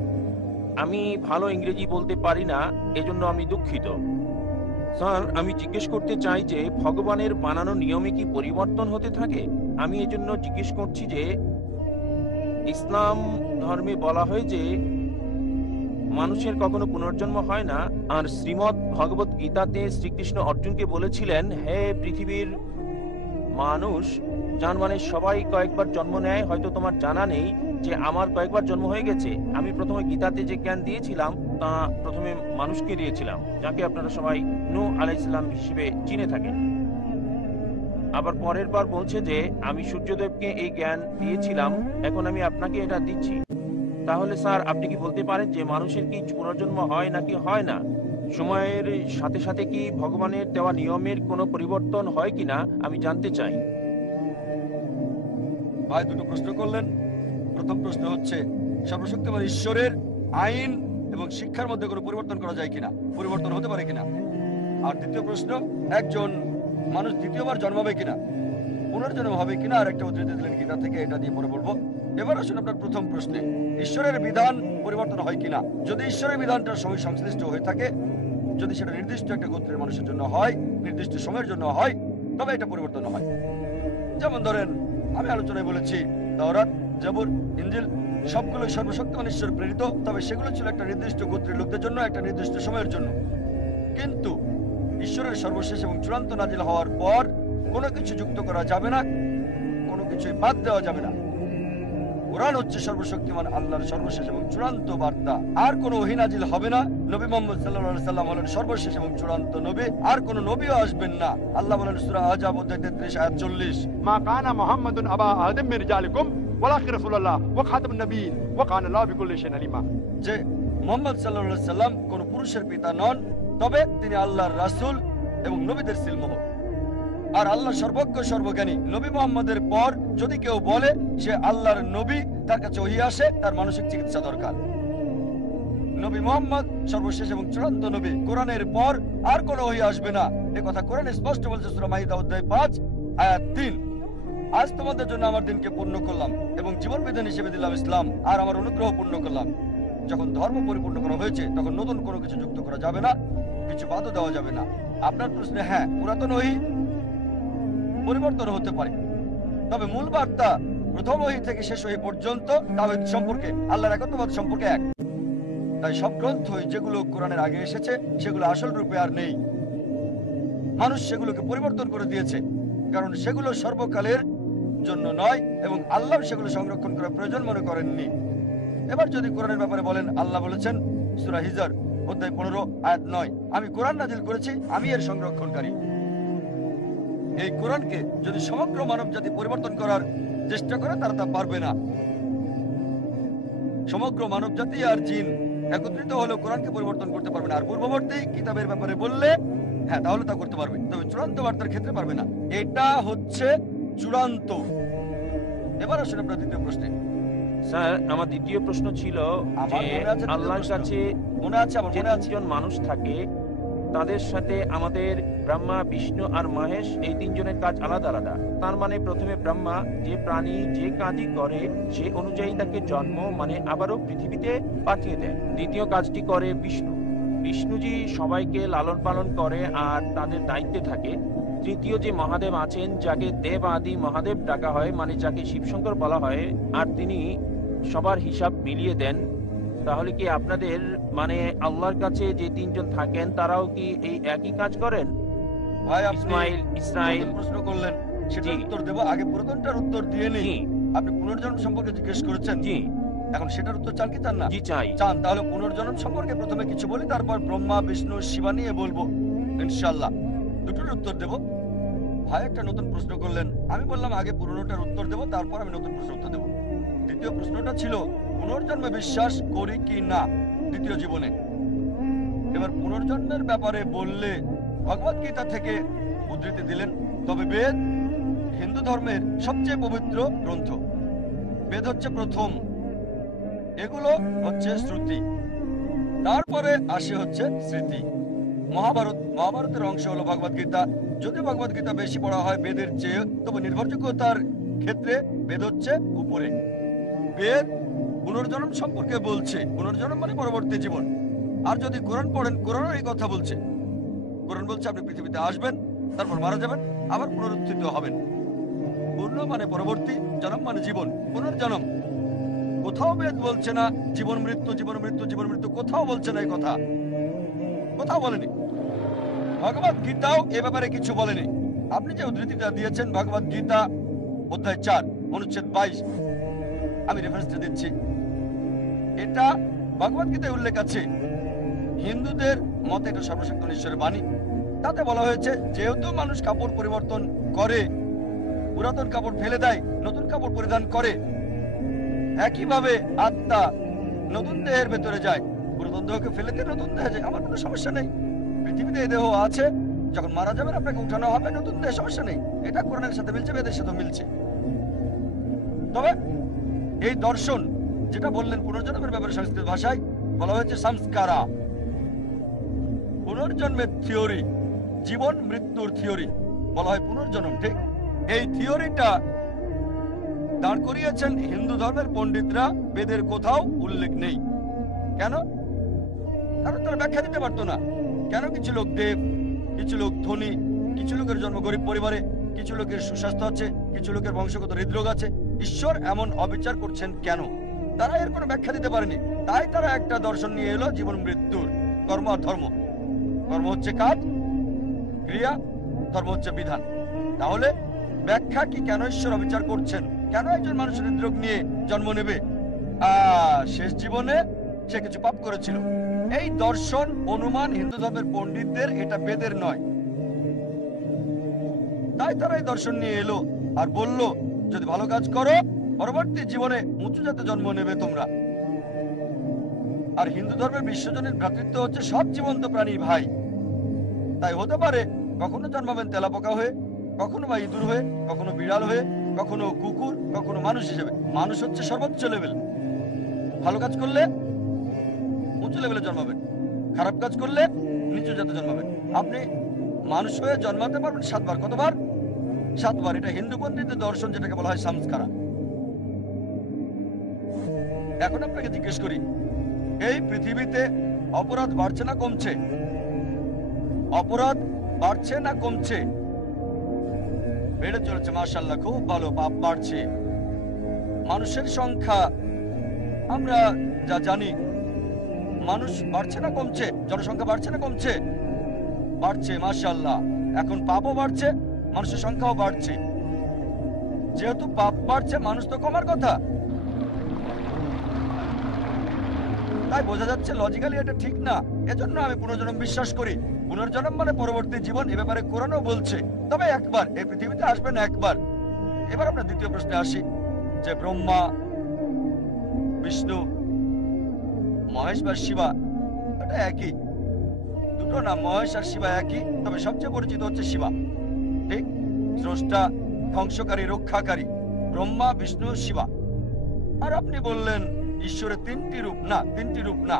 আমি ভালো ইংরেজি বলতে পারি না, এজন্য আমি দুঃখিত। স্যার, আমি জিজ্ঞেস করতে চাই যে ভগবানের বানানো নিয়মে কি পরিবর্তন হতে থাকে? আমি এজন্য জিজ্ঞেস করছি যে ইসলাম ধর্মে বলা হয় যে মানুষের কখনো পুনর্জন্ম হয় না, আর শ্রীমদ্ ভগবত গীতাতে শ্রীকৃষ্ণ অর্জুনকে বলেছিলেন, হে পৃথিবীর মানুষ, যার মানে সবাই কয়েকবার জন্ম নেয়। হয়তো তোমার জানা নেই যে আমার কয়েকবার জন্ম হয়ে গেছে। আমি প্রথমে গীতাতে যে জ্ঞান দিয়েছিলাম তা প্রথমে মানুষকে দিয়েছিলাম, যাকে আপনারা সবাই নূহ আলাইহিস সালাম হিসেবে চিনে থাকেন। আবার পরের বার বলছে যে আমি সূর্যদেবকে এই জ্ঞান দিয়েছিলাম, এখন আমি আপনাকে এটা দিচ্ছি। তাহলে স্যার, আপনি কি বলতে পারেন যে মানুষের কি পুনর্জন্ম হয় নাকি হয় না? সময়ের সাথে সাথে কি ভগবানের দেওয়া নিয়মের কোনো পরিবর্তন হয় কিনা আমি জানতে চাই। ভাই দুটো প্রশ্ন করলেন। প্রথম প্রশ্ন হচ্ছে সর্বশক্তিমান ঈশ্বরের আইন এবং শিক্ষার মধ্যে কোনো পরিবর্তন করা যায় কিনা, পরিবর্তন হতে পারে কিনা। আর দ্বিতীয় প্রশ্ন, একজন মানুষ দ্বিতীয়বার জন্মাবে কিনা, পুনর্জন্ম হবে কিনা। আর একটা উদ্ধৃতি দিলেন গীতা থেকে, এটা দিয়ে পরে বলবো। এবার আসুন আপনার প্রথম প্রশ্নে, ঈশ্বরের বিধান পরিবর্তন হয় কিনা। যদি ঈশ্বরের বিধানটার সঙ্গে সংশ্লিষ্ট হয়ে থাকে, যদি সেটা নির্দিষ্ট একটা গোত্রের মানুষের জন্য হয়, নির্দিষ্ট সময়ের জন্য হয়, তবে এটা পরিবর্তন হয়। যেমন ধরেন, আমি আলোচনায় বলেছি তাওরাত, জাবুর, ইনজিল সবগুলোই সর্বশক্তিমান ঈশ্বর প্রেরিত, তবে সেগুলো ছিল একটা নির্দিষ্ট গোত্রের লোকদের জন্য, একটা নির্দিষ্ট সময়ের জন্য। কিন্তু ঈশ্বরের সর্বশেষ এবং চূড়ান্ত নাজিল হওয়ার পর কোনো কিছু যুক্ত করা যাবে না, কোনো কিছুই বাদ দেওয়া যাবে না। কোরআন হচ্ছে সর্বশক্তিমান আল্লাহর সর্বশেষ এবং চূড়ান্ত বার্তা। আর কোনো ওহী নাজিল হবে না। নবী মুহাম্মদ সাল্লাল্লাহু আলাইহি সাল্লাম হলেন সর্বশেষ এবং চূড়ান্ত নবী, আর কোনো নবীও আসবেন না। আল্লাহ বলেন সূরা আহজাব অধ্যায় 33 আয়াত 40, ما كان محمد أبا أحد من رجالكم ولكن رسول الله وخاتم النبيين وكان الله بكل شيء عليما. যে মুহাম্মদ সাল্লাল্লাহু আলাইহি সাল্লাম কোন পুরুষের পিতা নন, তবে তিনি আল্লাহর রাসূল এবং নবীদের সিলমোহর। আর আল্লাহ সর্বজ্ঞ সর্বজ্ঞানী। নবী মুহাম্মদের পর যদি কেউ বলে সে আল্লাহর নবী, তার কাছে ওহী আসে, তার মানসিক চিকিৎসা দরকার। নবী মুহাম্মদ সর্বশেষ এবং চূড়ান্ত নবী। কোরআনের পর আর কোনো ওহী আসবে না, এ কথা কোরআনে স্পষ্ট বলছে সূরা মাইদা অধ্যায় 5 আয়াত 3। আজ তোমাদের জন্য আমার দিনকে পূর্ণ করলাম এবং জীবন বিধান হিসেবে দিলাম ইসলাম, আর আমার অনুগ্রহ পূর্ণ করলাম। যখন ধর্ম পরিপূর্ণ করা হয়েছে, তখন নতুন কোনো কিছু যুক্ত করা যাবে না, কিছু বাদও দেওয়া যাবে না। আপনার প্রশ্নে হ্যাঁ, পুরাতন ওহী পরিবর্তন হতে পারে, তবে মূল বার্তা প্রথম ওহী থেকে শেষ ওহী পর্যন্ত তাওহীদ সম্পর্কে, আল্লাহর একত্ববাদ সম্পর্কে এক। তাই সব গ্রন্থই যেগুলো কোরআনের আগে এসেছে সেগুলো আসল রূপে আর নেই। মানুষ সেগুলোকে পরিবর্তন করে দিয়েছে, কারণ সেগুলো সর্বকালের জন্য নয় এবং আল্লাহ সেগুলো সংরক্ষণ করার প্রয়োজন মনে করেননি। এবার যদি কোরআনের ব্যাপারে বলেন, আল্লাহ বলেছেন সূরা হিজর অধ্যায় 15 আয়াত 9, আমি কোরআন নাজিল করেছি, আমি এর সংরক্ষণকারী। এই কোরআনকে যদি সমগ্র মানব জাতি পরিবর্তন করার চেষ্টা করে, তারা তা পারবে না। সমগ্র মানব জাতি আর জিন একত্রিত হলেও কোরআনকে পরিবর্তন করতে পারবে না। আর পূর্ববর্তী কিতাবের ব্যাপারে বললে হ্যাঁ, তাহলে তা করতে পারবে, তবে চূড়ান্ত বার্তার ক্ষেত্রে পারবে না। এটা হচ্ছে চূড়ান্ত। এবার আসুন আপনার দ্বিতীয় প্রশ্নে। স্যার, আমার দ্বিতীয় প্রশ্ন ছিল আমার যে মনে আছে দ্বিতীয় আল্লাহর প্রশ্ন। কাছে মনে আছে, আমার যে মনে আছে। তিনজন মানুষ থাকে, তাদের সাথে আমাদের ব্রহ্মা, বিষ্ণু আর মহেশ, এই তিনজনের কাজ আলাদা আলাদা। তার মানে প্রথমে ব্রহ্মা যে প্রাণী যে কাজই করে সে অনুযায়ী তাকে জন্ম মানে আবারও পৃথিবীতে পাঠিয়ে দেয়। দ্বিতীয় কাজটি করে বিষ্ণু। বিষ্ণুজি সবাইকে লালন পালন করে আর তাদের দায়িত্বে থাকে। তৃতীয় যে মহাদেব আছেন, যাকে দেব আদি মহাদেব ডাকা হয়, মানে যাকে শিবশঙ্কর বলা হয়, আর তিনি সবার হিসাব মিলিয়ে দেন। তাহলে কি আপনাদের মানে আল্লাহর কাছে যে তিনজন থাকেন তারাও কি এই একই কাজ করেন? ভাই আপনি ইসরাইল নতুন প্রশ্ন করলেন, সেটার জি। উত্তর দেব। আগে পুরাতনটার উত্তর দিয়ে নি। জি আপনি পুনর্জন্ম সম্পর্কে জিজ্ঞেস করেছেন, জি এখন সেটার উত্তর চান কি চান না? জি চাই। চান, তাহলে পুনর্জন্ম সম্পর্কে প্রথমে কিছু বলি, তারপর ব্রহ্মা, বিষ্ণু, শিবা নিয়ে বলবো ইনশাআল্লাহ। দুটোর উত্তর দেব। ভাই একটা নতুন প্রশ্ন করলেন, আমি বললাম আগে পুরনোটার উত্তর দেব, তারপর আমি নতুন প্রশ্ন উত্তর দেব। দ্বিতীয় প্রশ্নটা ছিল পুনর্জন্মে বিশ্বাস করি কি না দ্বিতীয় জীবনে। এবার পুনর্জন্মের ব্যাপারে বললে ভগবত গীতা থেকে উদ্ধৃতি দিলেন। তবে বেদ হিন্দু ধর্মের সবচেয়ে পবিত্র গ্রন্থ। বেদ হচ্ছে প্রথম, এগুলো হচ্ছে শ্রুতি, তারপরে আসে হচ্ছে স্মৃতি। মহাভারতের অংশ হলো ভগবত গীতা। যদি ভগবত গীতা বেশি পড়া হয় বেদের চেয়ে, তবে নির্ভরযোগ্যতার ক্ষেত্রে বেদ হচ্ছে উপরে। বেদ পুনর্জন্ম সম্পর্কে বলছে, পুনর্জন্ম মানে পরবর্তী জীবন। আর যদি কোরআন পড়েন, কোরআনও এই কথা বলছে। কোরআন বলছে আপনি পৃথিবীতে আসবেন, তারপর মারা যাবেন, আবার পুনরুত্থিত হবেন। পূর্ণ মানে পরবর্তী, জন্ম মানে জীবন, পুনর্জন্ম। কোথাও বেদ বলছে না জীবন মৃত্যু, জীবন মৃত্যু, জীবন মৃত্যু, কোথাও বলছে না এই কথা, কোথাও বলেনি। ভগবত গীতাও এ ব্যাপারে কিছু বলেনি। আপনি যে উদ্ধৃতিটা দিয়েছেন ভগবত গীতা অধ্যায় 4 অনুচ্ছেদ 22, আমি রেফারেন্সটা দিচ্ছি। এটা ভগবত গীতায় উল্লেখ আছে। হিন্দুদের মতে এটা সর্বশক্ত ঈশ্বরের বাণী। তাতে বলা হয়েছে যেহেতু মানুষ কাপড় পরিবর্তন করে, পুরাতন কাপড় ফেলে দেয়, নতুন কাপড় পরিধান করে, একইভাবে আত্মা নতুন দেহের ভেতরে যায়। পুরাতন দেহকে ফেলে দিয়ে নতুন দেহে যায়, আমার কোনো সমস্যা নেই। পৃথিবীতে এই দেহ আছে, যখন মারা যাবেন আপনাকে উঠানো হবে নতুন দেহে, সমস্যা নেই। এটা কোরআনের সাথে মিলছে, বেদের সাথে মিলছে। তবে এই দর্শন যেটা বললেন পুনর্জন্মের ব্যাপারে সংস্কৃত ভাষায় বলা হয়েছে সংস্কারা, পুনর্জন্মের থিওরি, জীবন মৃত্যুর থিওরি বলা হয় পুনর্জন্ম। ঠিক এই থিওরিটা দাঁড় করিয়েছেন হিন্দু ধর্মের পণ্ডিতরা, বেদের কোথাও উল্লেখ নেই। কেন? কারণ তারা ব্যাখ্যা দিতে পারতো না। কেন কিছু লোক দেব, কিছু লোক ধনী, কিছু লোকের জন্ম গরিব পরিবারে, কিছু লোকের সুস্বাস্থ্য আছে, কিছু লোকের বংশগত হৃদরোগ আছে। ঈশ্বর এমন অবিচার করছেন কেন? তারা এর কোনো ব্যাখ্যা দিতে পারেনি। তাই তারা একটা দর্শন নিয়ে এলো জীবন মৃত্যুর। কর্ম আর ধর্ম, কর্ম হচ্ছে কাজ, ক্রিয়া, ধর্ম হচ্ছে বিধান। তাহলে ব্যাখ্যা কি কেন ঈশ্বর অবিচার করছেন? কেন একজন মানুষ হৃদরোগ নিয়ে জন্ম নেবে? শেষ জীবনে সে কিছু পাপ করেছিল। এই দর্শন অনুমান হিন্দু ধর্মের পণ্ডিতদের, এটা বেদের নয়। তাই তারা এই দর্শন নিয়ে এলো আর বলল যদি ভালো কাজ করো পরবর্তী জীবনে উঁচু জাতে জন্ম নেবে তোমরা। আর হিন্দু ধর্মের বিশ্বজনীন ভ্রাতৃত্ব হচ্ছে সব জীবন্ত প্রাণী ভাই। তাই হতে পারে কখনো জন্মাবেন তেলাপোকা হয়ে, কখনো বা ইঁদুর হয়ে, কখনো বিড়াল হয়ে, কখনো কুকুর, কখনো মানুষ হিসেবে। মানুষ হচ্ছে সর্বোচ্চ লেভেল। ভালো কাজ করলে উঁচু লেভেলে জন্মাবেন, খারাপ কাজ করলে নিচু জাতে জন্মাবেন। আপনি মানুষ হয়ে জন্মাতে পারবেন 7 বার। কতবার? 7 বার। এটা হিন্দু পণ্ডিতদের দর্শন, যেটাকে বলা হয় সংস্কারা। এখন আপনাকে জিজ্ঞেস করি, এই পৃথিবীতে অপরাধ বাড়ছে না কমছে? অপরাধ বাড়ছে না কমছে? বেড়ে চলেছে, মাশাআল্লাহ, খুব ভালো। পাপ বাড়ছে। মানুষের সংখ্যা আমরা যা জানি, মানুষ বাড়ছে না কমছে? জনসংখ্যা বাড়ছে না কমছে? বাড়ছে, মাশাআল্লাহ। এখন পাপও বাড়ছে, মানুষের সংখ্যাও বাড়ছে। যেহেতু পাপ বাড়ছে, মানুষ তো কমার কথা। তাই বোঝা যাচ্ছে লজিক্যালি এটা ঠিক না। এজন্য আমি পুনর্জন্ম বিশ্বাস করি। পুনর্জন্ম মানে পরবর্তী জীবন, এ ব্যাপারে কোরআনও বলছে। তবে একবার এই পৃথিবীতে আসবেন, একবার। এবার আমরা দ্বিতীয় প্রশ্নে আসি, যে ব্রহ্মা, বিষ্ণু, মহেশ বা শিবা এটা একই? দুটো না, মহেশ আর শিবা একই, তবে সবচেয়ে পরিচিত হচ্ছে শিবা। ঠিক, স্রষ্টা, ধ্বংসকারী, রক্ষাকারী। ব্রহ্মা, বিষ্ণু, শিবা। আর আপনি বললেন ঈশ্বরের 3টি রূপ। না, 3টি রূপ না।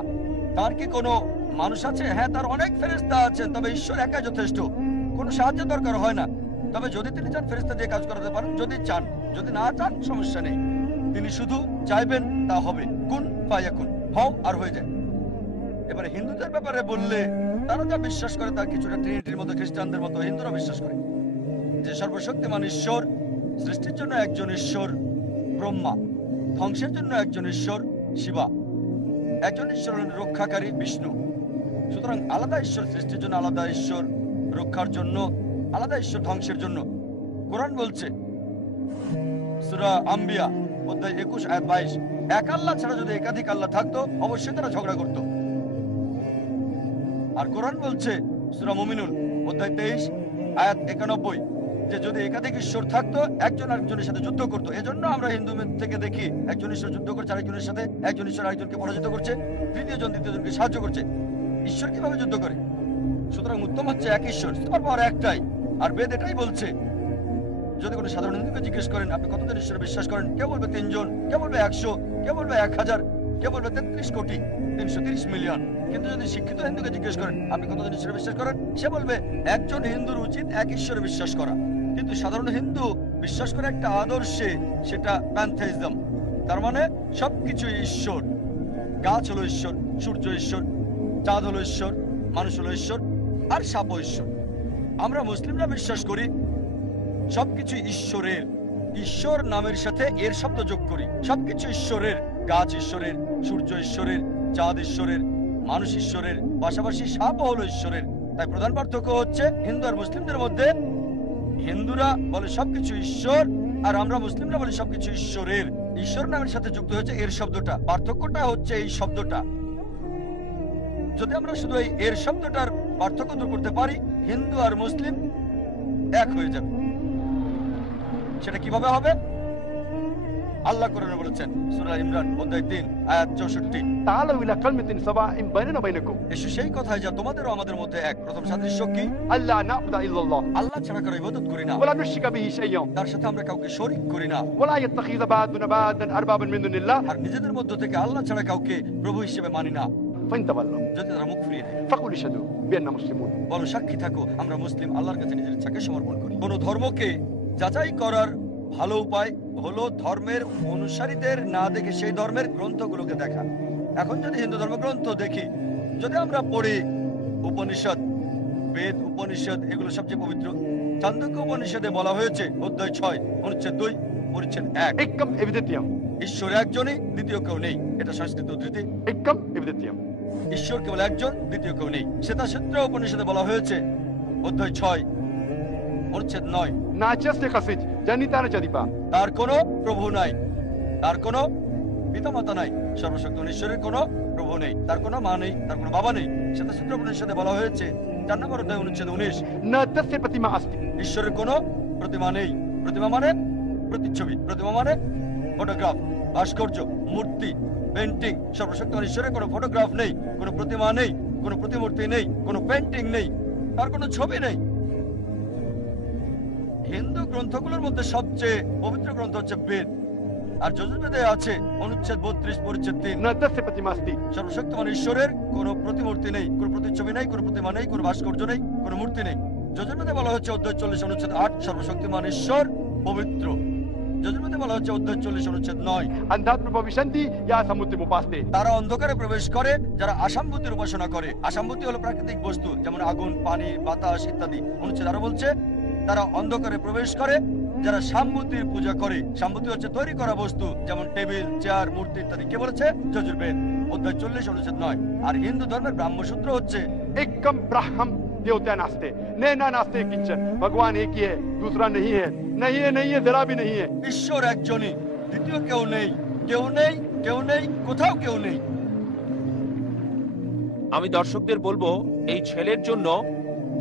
তার কি কোনো মানুষ আছে? হ্যাঁ, তার অনেক ফেরেশতা আছে, তবে ঈশ্বর একাই যথেষ্ট। কোনো সাহায্য দরকার হয় না। তবে যদি তিনি চান ফেরেশতা দিয়ে কাজ করাতে পারেন, যদি চান। যদি না চান সমস্যা নেই। তিনি শুধু চাইবেন, তা হবে। কুন ফায়াকুন, হও আর হয়ে যায়। এবারে হিন্দুদের ব্যাপারে বললে, তারা যা বিশ্বাস করে তার কিছুটা ট্রিনিটির মতো, খ্রিস্টানদের মতো হিন্দুরা বিশ্বাস করে যে সর্বশক্তিমান ঈশ্বর, সৃষ্টির জন্য একজন ঈশ্বর ব্রহ্মা, ধ্বংসের জন্য একজন ঈশ্বর শিবা, একজন ঈশ্বর হলেন রক্ষাকারী বিষ্ণু। সুতরাং আলাদা ঈশ্বর সৃষ্টির জন্য, আলাদা ঈশ্বর রক্ষার জন্য, আলাদা ঈশ্বর ধ্বংসের জন্য। কোরআন বলছে সূরা আম্বিয়া অধ্যায় 21 আয়াত 22, এক আল্লাহ ছাড়া যদি একাধিক আল্লাহ থাকতো অবশ্যই তারা ঝগড়া করত। আর কোরআন বলছে সূরা মুমিনুন অধ্যায় 23 আয়াত 91, যে যদি একাধিক ঈশ্বর থাকতো একজন আরেকজনের সাথে যুদ্ধ করতো। এজন্য আমরা হিন্দু মিথ থেকে দেখি একজন ঈশ্বর যুদ্ধ করছে আরেকজনের সাথে, একজন ঈশ্বর আরেকজনকে পরাজিত করছে, তৃতীয় জন দ্বিতীয় জনকে সাহায্য করছে। ঈশ্বর কিভাবে যুদ্ধ করে? সুতরাং উত্তম হচ্ছে এক ঈশ্বর, তারপর একটাই। আর বেদ এটাই বলছে। যদি কোনো সাধারণ হিন্দুকে জিজ্ঞেস করেন আপনি কতজন ঈশ্বরে বিশ্বাস করেন, কেউ বলবে 3 জন, কেউ বলবে 100, কেউ বলবে 1000, কেউ বলবে 33 কোটি 330 মিলিয়ন। কিন্তু যদি শিক্ষিত হিন্দুকে জিজ্ঞেস করেন আপনি কতজন ঈশ্বরে বিশ্বাস করেন, সে বলবে একজন হিন্দুর উচিত এক ঈশ্বরে বিশ্বাস করা। কিন্তু সাধারণ হিন্দু বিশ্বাস করে একটা আদর্শে, সেটা প্যান্থেইজম। তার মানে সবকিছু ঈশ্বর। গাছ হলো ঈশ্বর, সূর্য ঈশ্বর, চাঁদ হলো ঈশ্বর, মানুষ হলো ঈশ্বর, আর সাপও ঈশ্বর। আমরা মুসলিমরা বিশ্বাস করি সবকিছু ঈশ্বরের। ঈশ্বর নামের সাথে এর শব্দ যোগ করি। সবকিছু ঈশ্বরের। গাছ ঈশ্বরের, সূর্য ঈশ্বরের, চাঁদ ঈশ্বরের, মানুষ ঈশ্বরের, পাশাপাশি সাপও হলো ঈশ্বরের। তাই প্রধান পার্থক্য হচ্ছে হিন্দু আর মুসলিমদের মধ্যে, হিন্দুরা বলে সবকিছু ঈশ্বর আর আমরা মুসলিমরা বলি সবকিছু ঈশ্বরের। ঈশ্বর নামের সাথে যুক্ত হয়েছে এর শব্দটা। পার্থক্যটা হচ্ছে এই শব্দটা। যদি আমরা শুধু এই এর শব্দটার পার্থক্য দূর করতে পারি, হিন্দু আর মুসলিম এক হয়ে যাবে। সেটা কিভাবে হবে? আল্লাহ কোরআনে বলেছেন সূরা ইমরান অধ্যায় 3 আয়াত 64, تعالوا إلى كلمة سواء بيننا وبينكم এসো সেই কথায় যা তোমাদের ও আমাদের মধ্যে এক। প্রথম সাদৃশ্য কি? ألا نعبد إلا الله আল্লাহ ছাড়া কারো ইবাদত করি না, ولا نشرك به شيئا তার সাথে আমরা কাউকে শরীক করি না, ولا يتخذ بعضنا بعضا أربابا من دون الله আর নিজেদের মধ্য থেকে আল্লাহ ছাড়া কাউকে প্রভু হিসেবে মানি না। فإن تولوا যদি তারা মুখ ফিরিয়ে নেয়, فقولوا اشهدوا بأننا مسلمون। বলো সাক্ষী থাকো আমরা মুসলিম, আল্লাহর কাছে নিজের ইচ্ছাকে সমর্পণ করি। কোন ধর্মকে যাচাই করার ভালো উপায় হলো ধর্মের অনুসারীদের না দেখে সেই ধর্মের গ্রন্থগুলোকে দেখা। এখন যদি হিন্দু ধর্মগ্রন্থ দেখি, যদি আমরা পড়ি উপনিষদ, বেদ, উপনিষদ এগুলো সবচেয়ে পবিত্র। চান্দোক্য উপনিষদে বলা হয়েছে অধ্যায় 6 অনুচ্ছেদ 2 পরিচ্ছেদ 1, एकम एविद्यम ঈশ্বর একজনই, দ্বিতীয় কেউ নেই। এটা সংস্কৃত উদ্ধৃতি। एकम एविद्यम ঈশ্বর কেবল একজন, দ্বিতীয় কেউ নেই। শ্বেতাসূত্র উপনিষদে বলা হয়েছে অধ্যায় 6 অনুচ্ছেদ 9, नाचस खसिज जनिता न जदिपा তার কোনো প্রভু নাই, তার কোনো পিতামাতা নাই। সর্বশক্ত ঈশ্বরের কোনো প্রভু নেই, তার কোনো মা নেই, তার কোনো বাবা নেই। শ্বেতাসূত্র উপনিষদে বলা হয়েছে 4 নম্বর অধ্যায় অনুচ্ছেদ 19, न तस्य प्रतिमा अस्ति ঈশ্বরের কোনো প্রতিমা নেই। প্রতিমা মানে প্রতিচ্ছবি, প্রতিমা মানে ফটোগ্রাফ, ভাস্কর্য, মূর্তি, পেন্টিং। সর্বশক্ত ঈশ্বরের কোনো ফটোগ্রাফ নেই, কোনো প্রতিমা নেই, কোনো প্রতিমূর্তি নেই, কোনো পেন্টিং নেই, তার কোনো ছবি নেই। হিন্দু গ্রন্থগুলোর মধ্যে সবচেয়ে পবিত্র গ্রন্থ হচ্ছে বেদ, আর যজুর্বেদে আছে অনুচ্ছেদ 32 পরিচ্ছেদ 3, न तस्य प्रतिमा अस्ति সর্বশক্তিমান ঈশ্বরের কোনো প্রতিমূর্তি নেই, কোনো প্রতিচ্ছবি নেই, কোনো প্রতিমা নেই, কোনো ভাস্কর্য নেই, কোনো মূর্তি নেই। যজুর্বেদে বলা হচ্ছে অধ্যায় 40 অনুচ্ছেদ 8 সর্বশক্তিমান ঈশ্বর পবিত্র। যজুর্বেদে বলা হচ্ছে অধ্যায় 40 অনুচ্ছেদ 9 अंधात्म भविष्यन्ति या समुद्रमुपास्ते তারা অন্ধকারে প্রবেশ করে যারা আসাম্ভূতির উপাসনা করে। আসাম্ভূতি হলো প্রাকৃতিক বস্তু, যেমন আগুন, পানি, বাতাস ইত্যাদি। অনুচ্ছেদ আরো বলছে তারা অন্ধকারে প্রবেশ করে যারা সাম্ভূতির পূজা করে। সাম্ভূতি হচ্ছে তৈরি করা বস্তু, যেমন টেবিল, চেয়ার, মূর্তি ইত্যাদি। কে বলেছে? যজুর্বেদ অধ্যায় 40 অনুচ্ছেদ 9। আর হিন্দু ধর্মের ব্রাহ্মসূত্র হচ্ছে एकम ब्रह्म देवता नास्ते नैना नास्ते किंचन भगवान एक ही है दूसरा नहीं है नहीं है नहीं है जरा भी नहीं है ঈশ্বর একজনই, দ্বিতীয় কেউ নেই, কেউ নেই, কেউ নেই, কোথাও কেউ নেই। আমি দর্শকদের বলবো এই ছেলের জন্য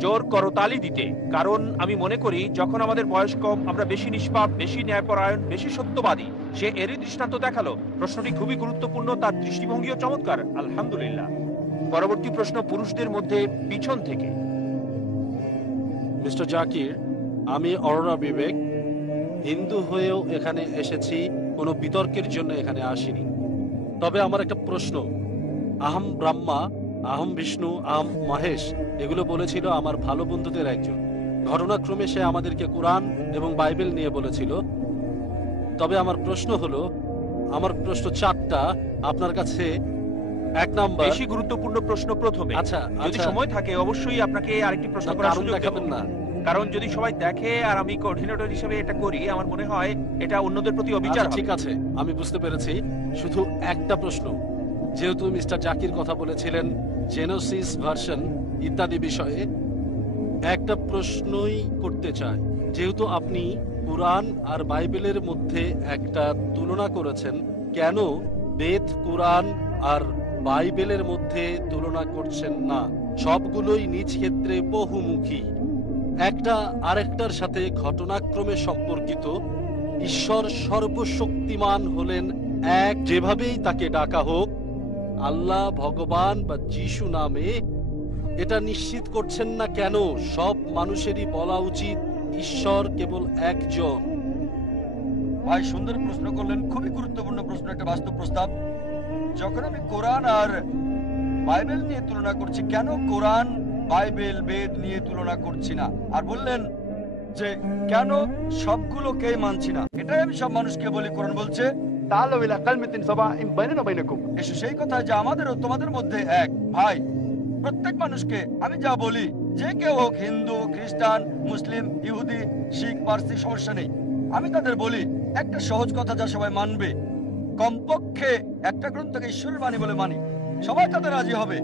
জোর করতালি দিতে, কারণ আমি মনে করি যখন আমাদের বয়স কম আমরা বেশি নিষ্পাপ, বেশি ন্যায়পরায়ণ, বেশি সত্যবাদী। সে এরই দৃষ্টান্ত দেখালো। প্রশ্নটি খুবই গুরুত্বপূর্ণ, তার দৃষ্টিভঙ্গিও চমৎকার। আলহামদুলিল্লাহ। পরবর্তী প্রশ্ন পুরুষদের মধ্যে পিছন থেকে। মিস্টার জাকির, আমি অরোরা বিবেক। হিন্দু হয়েও এখানে এসেছি, কোনো বিতর্কের জন্য এখানে আসিনি। তবে আমার একটা প্রশ্ন। আহম ব্রহ্মা, আহম বিষ্ণু, আহম মহেশ এগুলো বলেছিল আমার ভালো বন্ধুদের একজন। ঘটনাক্রমে সে আমাদেরকে কোরআন এবং বাইবেল নিয়ে বলেছিল। তবে আমার প্রশ্ন হলো, আমার প্রশ্ন 4টা আপনার কাছে। 1 নাম্বার, বেশি গুরুত্বপূর্ণ প্রশ্ন প্রথমে। আচ্ছা যদি আচ্ছা, সময় থাকে অবশ্যই আপনাকে আরেকটি প্রশ্ন করার কারণ সুযোগ দেব। দেখাবেন না। কারণ যদি সবাই দেখে আর আমি কোঅর্ডিনেটর হিসেবে এটা করি, আমার মনে হয় এটা অন্যদের প্রতি অবিচার আচ্ছা, হবে। ঠিক আছে, আমি বুঝতে পেরেছি। শুধু একটা প্রশ্ন, যেহেতু মিস্টার জাকির কথা বলেছিলেন জেনোসিস ভার্সন ইত্যাদি বিষয়ে, একটা প্রশ্নই করতে চাই। যেহেতু আপনি কুরআন আর বাইবেলের মধ্যে একটা তুলনা করেছেন, কেন বেদ, কুরআন আর বাইবেলের মধ্যে তুলনা করছেন না? সবগুলোই নিজ ক্ষেত্রে বহুমুখী। একটা আরেকটার সাথে ঘটনাক্রমে সম্পর্কিত। ঈশ্বর সর্বশক্তিমান হলেন এক, যেভাবেই তাকে ডাকা হোক, আল্লাহ, ভগবান বা যিশু নামে, এটা নিশ্চিত করছেন না কেন সব মানুষেরই বলা উচিত ঈশ্বর কেবল একজন? ভাই সুন্দর প্রশ্ন করলেন, খুবই গুরুত্বপূর্ণ প্রশ্ন, একটা বাস্তব প্রস্তাব। যখন আমি কোরআন আর বাইবেল নিয়ে তুলনা করছি, কেন কোরআন, বাইবেল, বেদ নিয়ে তুলনা করছি না? আর বললেন যে কেন সবগুলোকেই মানছি না? এটাই আমি সব মানুষকে বলি। কোরআন বলছে تعالوا إلى كلمة سواء بيننا وبينكم। এসো সেই কথা যে আমাদের ও তোমাদের মধ্যে এক। ভাই প্রত্যেক মানুষকে আমি যা বলি, যে কেউ হোক, হিন্দু, খ্রিস্টান, মুসলিম, ইহুদি, শিখ, পার্সি, সমস্যা নেই, আমি তাদের বলি একটা সহজ কথা যা সবাই মানবে। কমপক্ষে একটা গ্রন্থকে ঈশ্বরের বাণী বলে মানি, সবাই তাতে রাজি হবে।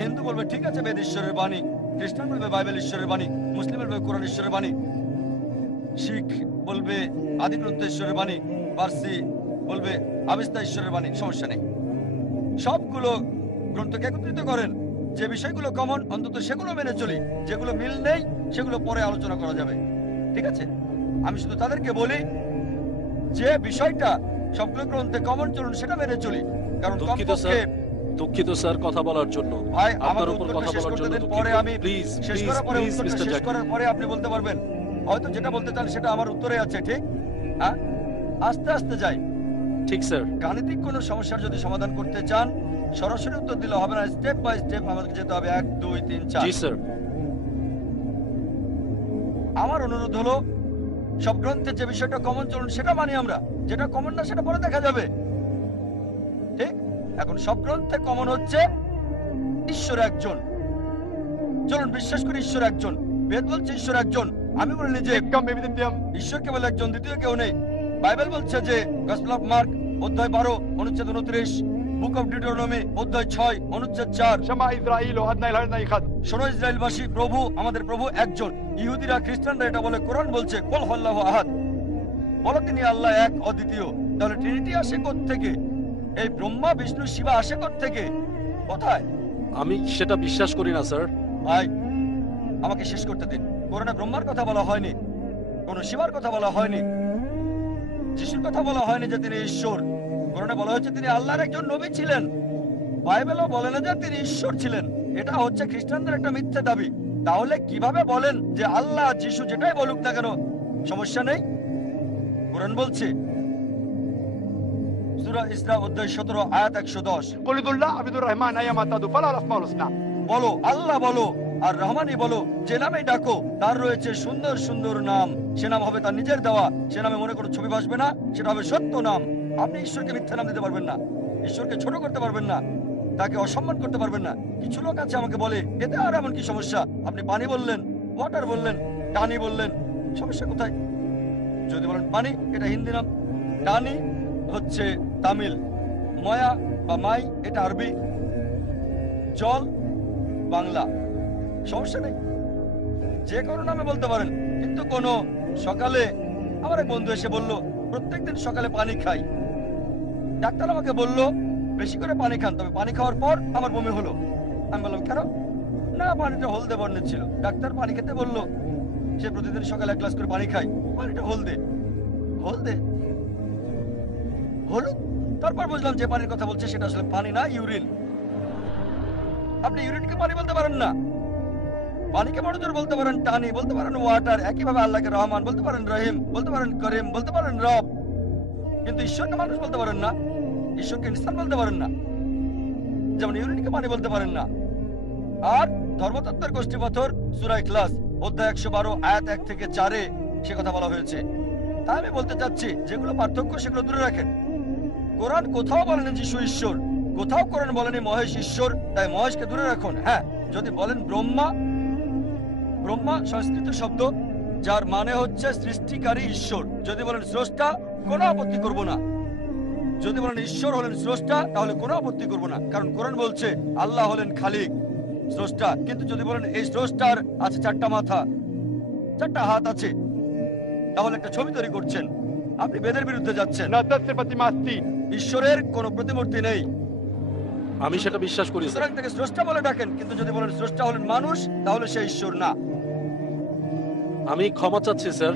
হিন্দু বলবে ঠিক আছে বেদ ঈশ্বরের বাণী, খ্রিস্টান বলবে বাইবেল ঈশ্বরের বাণী, মুসলিম বলবে কোরআন ঈশ্বরের বাণী, শিখ বলবে আদি গ্রন্থ ঈশ্বরের বাণী, পার্সি বলবে আবিস্তা ঈশ্বরের বাণী, সমস্যা নেই। সবগুলো গ্রন্থকে একত্রিত করেন, যে বিষয়গুলো কমন অন্তত সেগুলো মেনে চলি, যেগুলো মিল নেই সেগুলো পরে আলোচনা করা যাবে, ঠিক আছে? আমি শুধু তাদেরকে বলি যে বিষয়টা সবগুলো গ্রন্থে কমন চলুন সেটা মেনে চলি, কারণ দুঃখিত স্যার কথা বলার জন্য। ভাই আপনার আমার উপর উত্তরটা কথা শেষ বলার করতে জন্য দিন, পরে আমি প্লিজ শেষ করার পরে উত্তরটা মিস্টার শেষ জ্যাকি, করার পরে আপনি বলতে পারবেন। হয়তো যেটা বলতে চান সেটা আমার উত্তরে আছে, ঠিক? হ্যাঁ, আস্তে আস্তে যাই। ঠিক স্যার। গাণিতিক কোনো সমস্যার যদি সমাধান করতে চান সরাসরি উত্তর দিলে হবে না, স্টেপ বাই স্টেপ আমাদের যেতে হবে, 1 2 3 4। জি স্যার। আমার অনুরোধ হলো সব গ্রন্থে যে বিষয়টা কমন চলুন সেটা মানি আমরা, যেটা কমন না সেটা পরে দেখা যাবে, ঠিক? এখন সব গ্রন্থে কমন হচ্ছে ঈশ্বর একজন। চলুন বিশ্বাস করি ঈশ্বর একজন। বেদ বলছে ঈশ্বর একজন, আমি বলিনি যে كم بيديم ঈশ্বর কেবল একজন, দ্বিতীয় কেউ নেই। বাইবেল বলছে যে গসপেল অফ মার্ক অধ্যায় 12 অনুচ্ছেদ 29, বুক অফ ডিউটেরোনমি অধ্যায় 6 অনুচ্ছেদ 4, شمع إسرائيل وأدنى إلى أدنى يخد। শোনো ইসরায়েলবাসী, প্রভু আমাদের প্রভু একজন। ইহুদিরা, খ্রিস্টানরা এটা বলে, কোরআন বলছে কুল হুয়াল্লাহু আহাদ, বলো তিনি আল্লাহ এক, অদ্বিতীয়। তাহলে ট্রিনিটি আসে কোত্থেকে? এই ব্রহ্মা, বিষ্ণু, শিবা আসে কোত্থেকে? কোথায়? আমি সেটা বিশ্বাস করি না স্যার। ভাই আমাকে শেষ করতে দিন। কোরআনে ব্রহ্মার কথা বলা হয়নি, কোন শিবার কথা বলা হয়নি, যিশুর কথা বলা হয়নি যে তিনি ঈশ্বর। কোরআনে বলা হয়েছে তিনি আল্লাহর একজন নবী ছিলেন। বাইবেলও বলে না যে তিনি ঈশ্বর ছিলেন। এটা হচ্ছে খ্রিস্টানদের একটা মিথ্যে দাবি। তাহলে কিভাবে বলেন যে আল্লাহ, যিশু যেটাই বলুক না কেন সমস্যা নেই? কোরআন বলছে সূরা ইসরা অধ্যায় 17 আয়াত 110, قل ادعوا الله عبد الرحمن أيما تدعوا فله الأسماء الحسنى। বলো আল্লাহ বলো আর রহমানই বলো, যে নামে ডাকো তার রয়েছে সুন্দর সুন্দর নাম। সে নাম হবে তার নিজের দেওয়া, সে নামে মনে কোনো ছবি ভাসবে না, সেটা হবে সত্য নাম। আপনি ঈশ্বরকে মিথ্যা নাম দিতে পারবেন না, ঈশ্বরকে ছোট করতে পারবেন না, তাকে অসম্মান করতে পারবেন না। কিছু লোক আছে আমাকে বলে এতে আর এমন কি সমস্যা? আপনি পানি বললেন, ওয়াটার বললেন, টানি বললেন, সমস্যা কোথায়? যদি বলেন পানি, এটা হিন্দি নাম, টানি হচ্ছে তামিল, ময়া বা মাই এটা আরবি, জল বাংলা, সমস্যা নেই, যে কোনো নামে বলতে পারেন। কিন্তু কোনো সকালে আমার এক বন্ধু এসে বলল প্রত্যেকদিন সকালে পানি খাই। ডাক্তার আমাকে বলল বেশি করে পানি খান, তবে পানি খাওয়ার পর আমার বমি হলো। আমি বললাম কেন? না, পানিটা হলদে বর্ণের ছিল। ডাক্তার পানি খেতে বলল, সে প্রতিদিন সকালে 1 গ্লাস করে পানি খায়, পানিটা হলদে। হলদে, হলুদ? তারপর বুঝলাম যে পানির কথা বলছে সেটা আসলে পানি না, ইউরিন। আপনি ইউরিনকে পানি বলতে পারেন না, পানিকে বড় জোর বলতে পারেন টানি, বলতে পারেন ওয়াটার। একইভাবে আল্লাহকে রহমান বলতে পারেন, রহিম বলতে পারেন, করিম বলতে পারেন, রব। কিন্তু ঈশ্বরকে মানুষ বলতে পারেন না, ঈশ্বরকে ইনসান বলতে পারেন না, যেমন ইউরিনকে পানি বলতে পারেন না। আর ধর্মতত্ত্বের গোষ্ঠীপথর সূরা ইখলাস অধ্যায় 112 আয়াত 1 থেকে 4 সে কথা বলা হয়েছে। তাই আমি বলতে চাচ্ছি যেগুলো পার্থক্য সেগুলো দূরে রাখেন। কোরআন কোথাও বলেনি যিশু ঈশ্বর, কোথাও কোরআন বলেনি মহেশ ঈশ্বর, তাই মহেশকে দূরে রাখুন। হ্যাঁ, যদি বলেন ব্রহ্মা, ব্রহ্মা সংস্কৃত শব্দ যার মানে হচ্ছে সৃষ্টিকারী ঈশ্বর। যদি বলেন স্রষ্টা, কোনো আপত্তি করব না। যদি বলেন ঈশ্বর হলেন স্রষ্টা, তাহলে কোনো আপত্তি করব না, কারণ কোরআন বলছে আল্লাহ হলেন খালিক, স্রষ্টা। কিন্তু যদি বলেন এই স্রষ্টার আছে 4টা মাথা, 4টা হাত আছে, তাহলে একটা ছবি তৈরি করছেন, আপনি বেদের বিরুদ্ধে যাচ্ছেন। لا تسر प्रतिमास्ती। ঈশ্বরের কোনো প্রতিমূর্তি নেই, আমি সেটা বিশ্বাস করি স্যার। সুতরাং তাকে স্রষ্টা বলে ডাকেন। কিন্তু যদি বলেন স্রষ্টা হলেন মানুষ, তাহলে সে ঈশ্বর না। আমি ক্ষমা চাচ্ছি স্যার।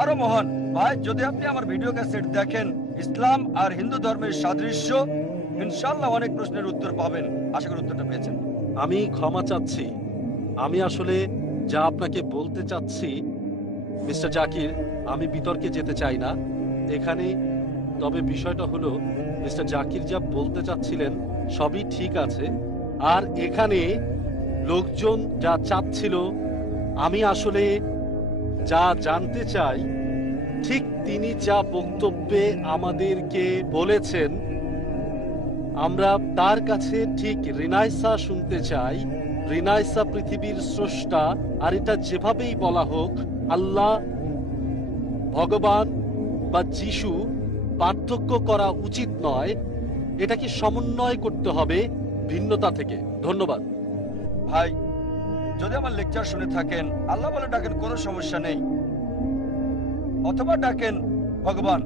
আরো মহান ভাই, যদি আপনি আমার ভিডিও ক্যাসেট দেখেন, ইসলাম আর হিন্দু ধর্মের সাদৃশ্য, ইনশাআল্লাহ অনেক প্রশ্নের উত্তর পাবেন। আশা করি উত্তরটা পেয়েছেন। আমি ক্ষমা চাচ্ছি। আমি আসলে যা আপনাকে বলতে চাচ্ছি মিস্টার জাকির, আমি বিতর্কে যেতে চাই না এখানে। তবে বিষয়টা হলো মিস্টার জাকির যা বলতে চাচ্ছিলেন সবই ঠিক আছে। আর এখানে লোকজন যা চাচ্ছিল, আমি আসলে যা জানতে চাই, ঠিক তিনি যা বক্তব্যে আমাদেরকে বলেছেন, আমরা তার কাছে ঠিক রিনাইসা শুনতে চাই। রিনাইসা পৃথিবীর স্রষ্টা, আর এটা যেভাবেই বলা হোক, আল্লাহ, ভগবান বা যিশু, পার্থক্য করা উচিত নয়। এটাকে সমন্বয় করতে হবে ভিন্নতা থেকে। ধন্যবাদ ভাই, যদি আমার লেকচার শুনে থাকেন, আল্লাহ বলে ডাকেন, কোনো সমস্যা নেই, অথবা ডাকেন ভগবান।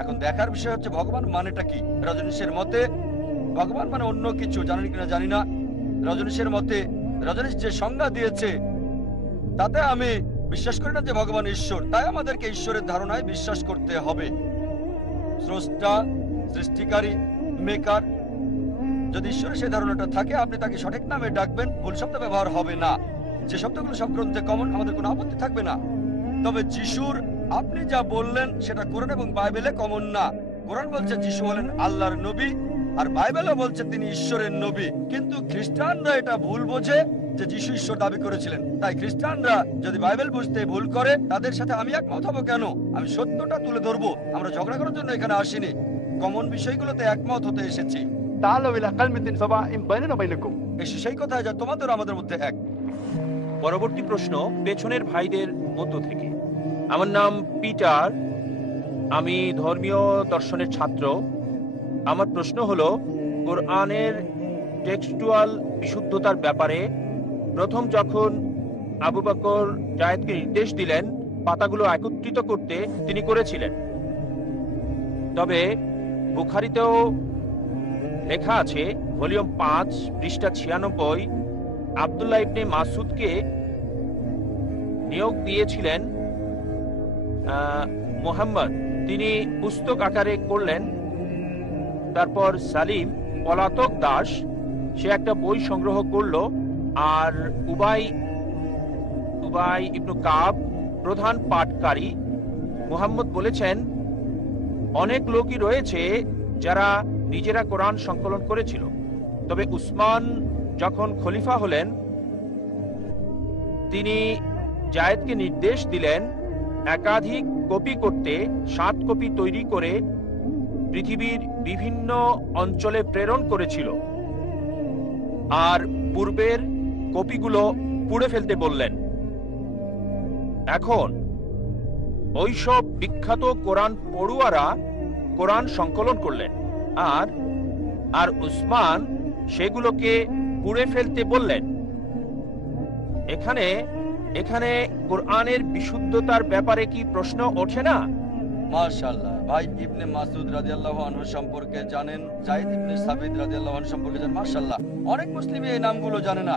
এখন দেখার বিষয় হচ্ছে ভগবান মানেটা কি। রজনীশের মতে ভগবান মানে অন্য কিছু, জানেন কিনা জানি না। রজনীশের মতে, রজনীশ যে সংজ্ঞা দিয়েছে তাতে আমি বিশ্বাস করি না যে ভগবান ঈশ্বর। তাই আমাদেরকে ঈশ্বরের ধারণায় বিশ্বাস করতে হবে। স্রষ্টা, সৃষ্টিকারী, মেকার, যদি ঈশ্বরের সেই ধারণাটা থাকে, আপনি তাকে সঠিক নামে ডাকবেন, ভুল শব্দ ব্যবহার হবে না। যে শব্দগুলো সব গ্রন্থে কমন, আমাদের কোনো আপত্তি থাকবে না। তবে যিশুর আপনি যা বললেন সেটা কোরআন এবং বাইবেলে কমন না। কোরআন বলছে যিশু হলেন আল্লাহর নবী, আর বাইবেলও বলছে তিনি ঈশ্বরের নবী। কিন্তু খ্রিস্টানরা এটা ভুল বোঝে যে যিশু ঈশ্বর দাবি করেছিলেন। তাই খ্রিস্টানরা যদি বাইবেল বুঝতে ভুল করে, তাদের সাথে আমি একমত হব কেন? আমি সত্যটা তুলে ধরবো। আমরা ঝগড়া করার জন্য এখানে আসিনি, কমন বিষয়গুলোতে একমত হতে এসেছি। تعالوا إلى كلمة سواء بيننا وبينكم. এসে সেই কথায় যা তোমাদের আমাদের মধ্যে এক। পরবর্তী প্রশ্ন পেছনের ভাইদের মধ্য থেকে। আমার নাম পিটার, আমি ধর্মীয় দর্শনের ছাত্র। আমার প্রশ্ন হলো, কোরআনের টেক্সটুয়াল বিশুদ্ধতার ব্যাপারে প্রথম যখন আবু বকর জায়েদকে নির্দেশ দিলেন পাতাগুলো একত্রিত করতে, তিনি করেছিলেন। তবে বুখারীতেও লেখা আছে, ভলিউম 5 পৃষ্ঠা 96, আব্দুল্লাহ ইবনে মাসুদকে নিয়োগ দিয়েছিলেন মুহাম্মদ, তিনি পুস্তক আকারে করলেন। তারপর সালিম পলাতক দাস, সে একটা বই সংগ্রহ করলো। আর উবাই ইবনু কাব প্রধান পাঠকারী। মুহাম্মদ বলেছেন, অনেক লোকই রয়েছে যারা নিজেরা কোরআন সংকলন করেছিল। তবে উসমান যখন খলিফা হলেন, তিনি জায়েদকে নির্দেশ দিলেন একাধিক কপি করতে। 7 কপি তৈরি করে পৃথিবীর বিভিন্ন অঞ্চলে প্রেরণ করেছিল, আর পূর্বের কপিগুলো পুড়ে ফেলতে বললেন। এখন ওইসব বিখ্যাত কোরআন পড়ুয়ারা কোরআন সংকলন করলেন, আর উসমান সেগুলোকে পুড়ে ফেলতে বললেন। এখানে কোরআনের বিশুদ্ধতার ব্যাপারে কি প্রশ্ন ওঠে না? মাশাআল্লাহ। ভাই ইবনে মাসুদ রাদিয়াল্লাহু আনহু সম্পর্কে জানেন, যায়েদ ইবনে সাবিত রাদিয়াল্লাহু আনহু সম্পর্কে জানেন। মাশাআল্লাহ, অনেক মুসলিম এই নামগুলো জানে না।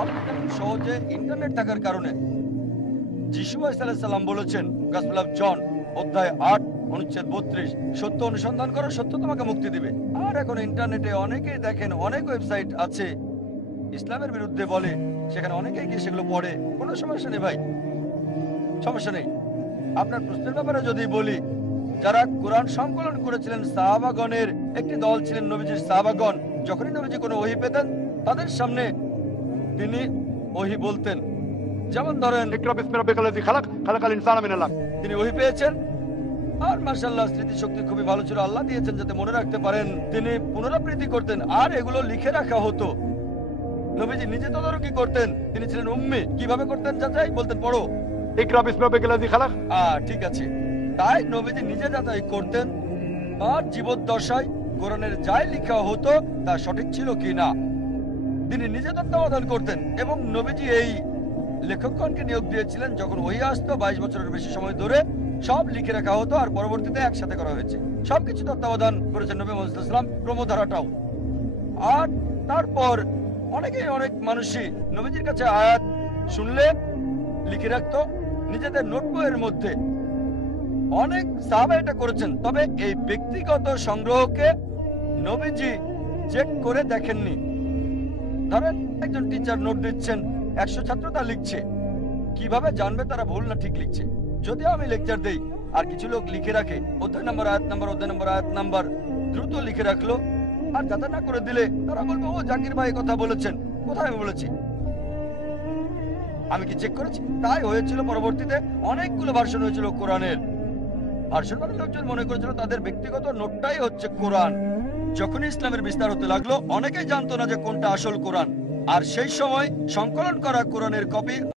আপনি জানেন, সহজে ইন্টারনেট থাকার কারণে যিশু আলাইহিস সালাম বলেছেন, গসপেল অফ জন অধ্যায় 8 অনুচ্ছেদ 32, সত্য অনুসন্ধান করো, সত্য তোমাকে মুক্তি দিবে। আর এখন ইন্টারনেটে অনেকেই দেখেন, অনেক ওয়েবসাইট আছে ইসলামের বিরুদ্ধে বলে, সেখানে অনেকেই গিয়ে সেগুলো পড়ে। কোনো সমস্যা নেই ভাই, সমস্যা নেই। আপনার প্রশ্নের ব্যাপারে যদি বলি, যারা কোরআন সংকলন করেছিলেন সাহাবাগণের একটি দল ছিলেন নবীজির সাহাবাগণ। যখনই নবীজি কোনো ওহী পেতেন, তাদের সামনে তিনি ওহী বলতেন। যেমন ধরেন, اقرأ باسم ربك الذي خلق خلق الإنسان من علق. তিনি ওহী পেয়েছেন, আর মাশাআল্লাহ স্মৃতিশক্তি খুবই ভালো ছিল, আল্লাহ দিয়েছেন যাতে মনে রাখতে পারেন। তিনি পুনরাবৃত্তি করতেন, আর এগুলো লিখে রাখা হতো। নবীজি নিজে তদারকি করতেন, তিনি ছিলেন উম্মি। কিভাবে করতেন যাচাই? বলতেন পড়ো। اقرأ باسم ربك الذي خلق. ঠিক আছে। তাই নবীজি নিজে যাচাই করতেন, আর জীবদ্দশায় কোরআনের যাই লেখা হতো তা সঠিক ছিল কিনা তিনি নিজে তত্ত্বাবধান করতেন। এবং নবীজি এই লেখকগণকে নিয়োগ দিয়েছিলেন। যখন ওহী আসতো 22 বছরের বেশি সময় ধরে সব লিখে রাখা হতো, আর পরবর্তীতে একসাথে করা হয়েছে। সবকিছু তত্ত্বাবধান করেছেন নবী মুহাম্মদ সাল্লাল্লাহু আলাইহি ওয়াসাল্লাম, ক্রমধারাটাও। আর তারপর অনেক মানুষই নবীজির কাছে আয়াত শুনলে লিখে রাখতো নিজেদের নোট বইয়ের মধ্যে। অনেক সাহাবা এটা করেছেন, তবে এই ব্যক্তিগত সংগ্রহকে নবীজি চেক করে দেখেননি। ধরেন একজন টিচার নোট দিচ্ছেন, 100 ছাত্র তা লিখছে, কিভাবে জানবে তারা ভুল না ঠিক লিখছে? যদি আমি লেকচার দেই আর কিছু লোক লিখে রাখে অধ্যায় নম্বর আয়াত নাম্বার দ্রুত লিখে রাখলো, আর যাতা না করে দিলে তারা বলবে ও জাকির ভাই কথা বলেছেন, কোথায় আমি বলেছি? আমি কি চেক করেছি? তাই হয়েছিল পরবর্তীতে অনেকগুলো ভার্সন হয়েছিল কোরআনের। ভার্সন মানে লোকজন মনে করেছিল তাদের ব্যক্তিগত নোটটাই হচ্ছে কোরআন। যখন ইসলামের বিস্তার হতে লাগলো, অনেকেই জানতো না যে কোনটা আসল কোরআন, আর সেই সময় সংকলন করা কোরআনের কপি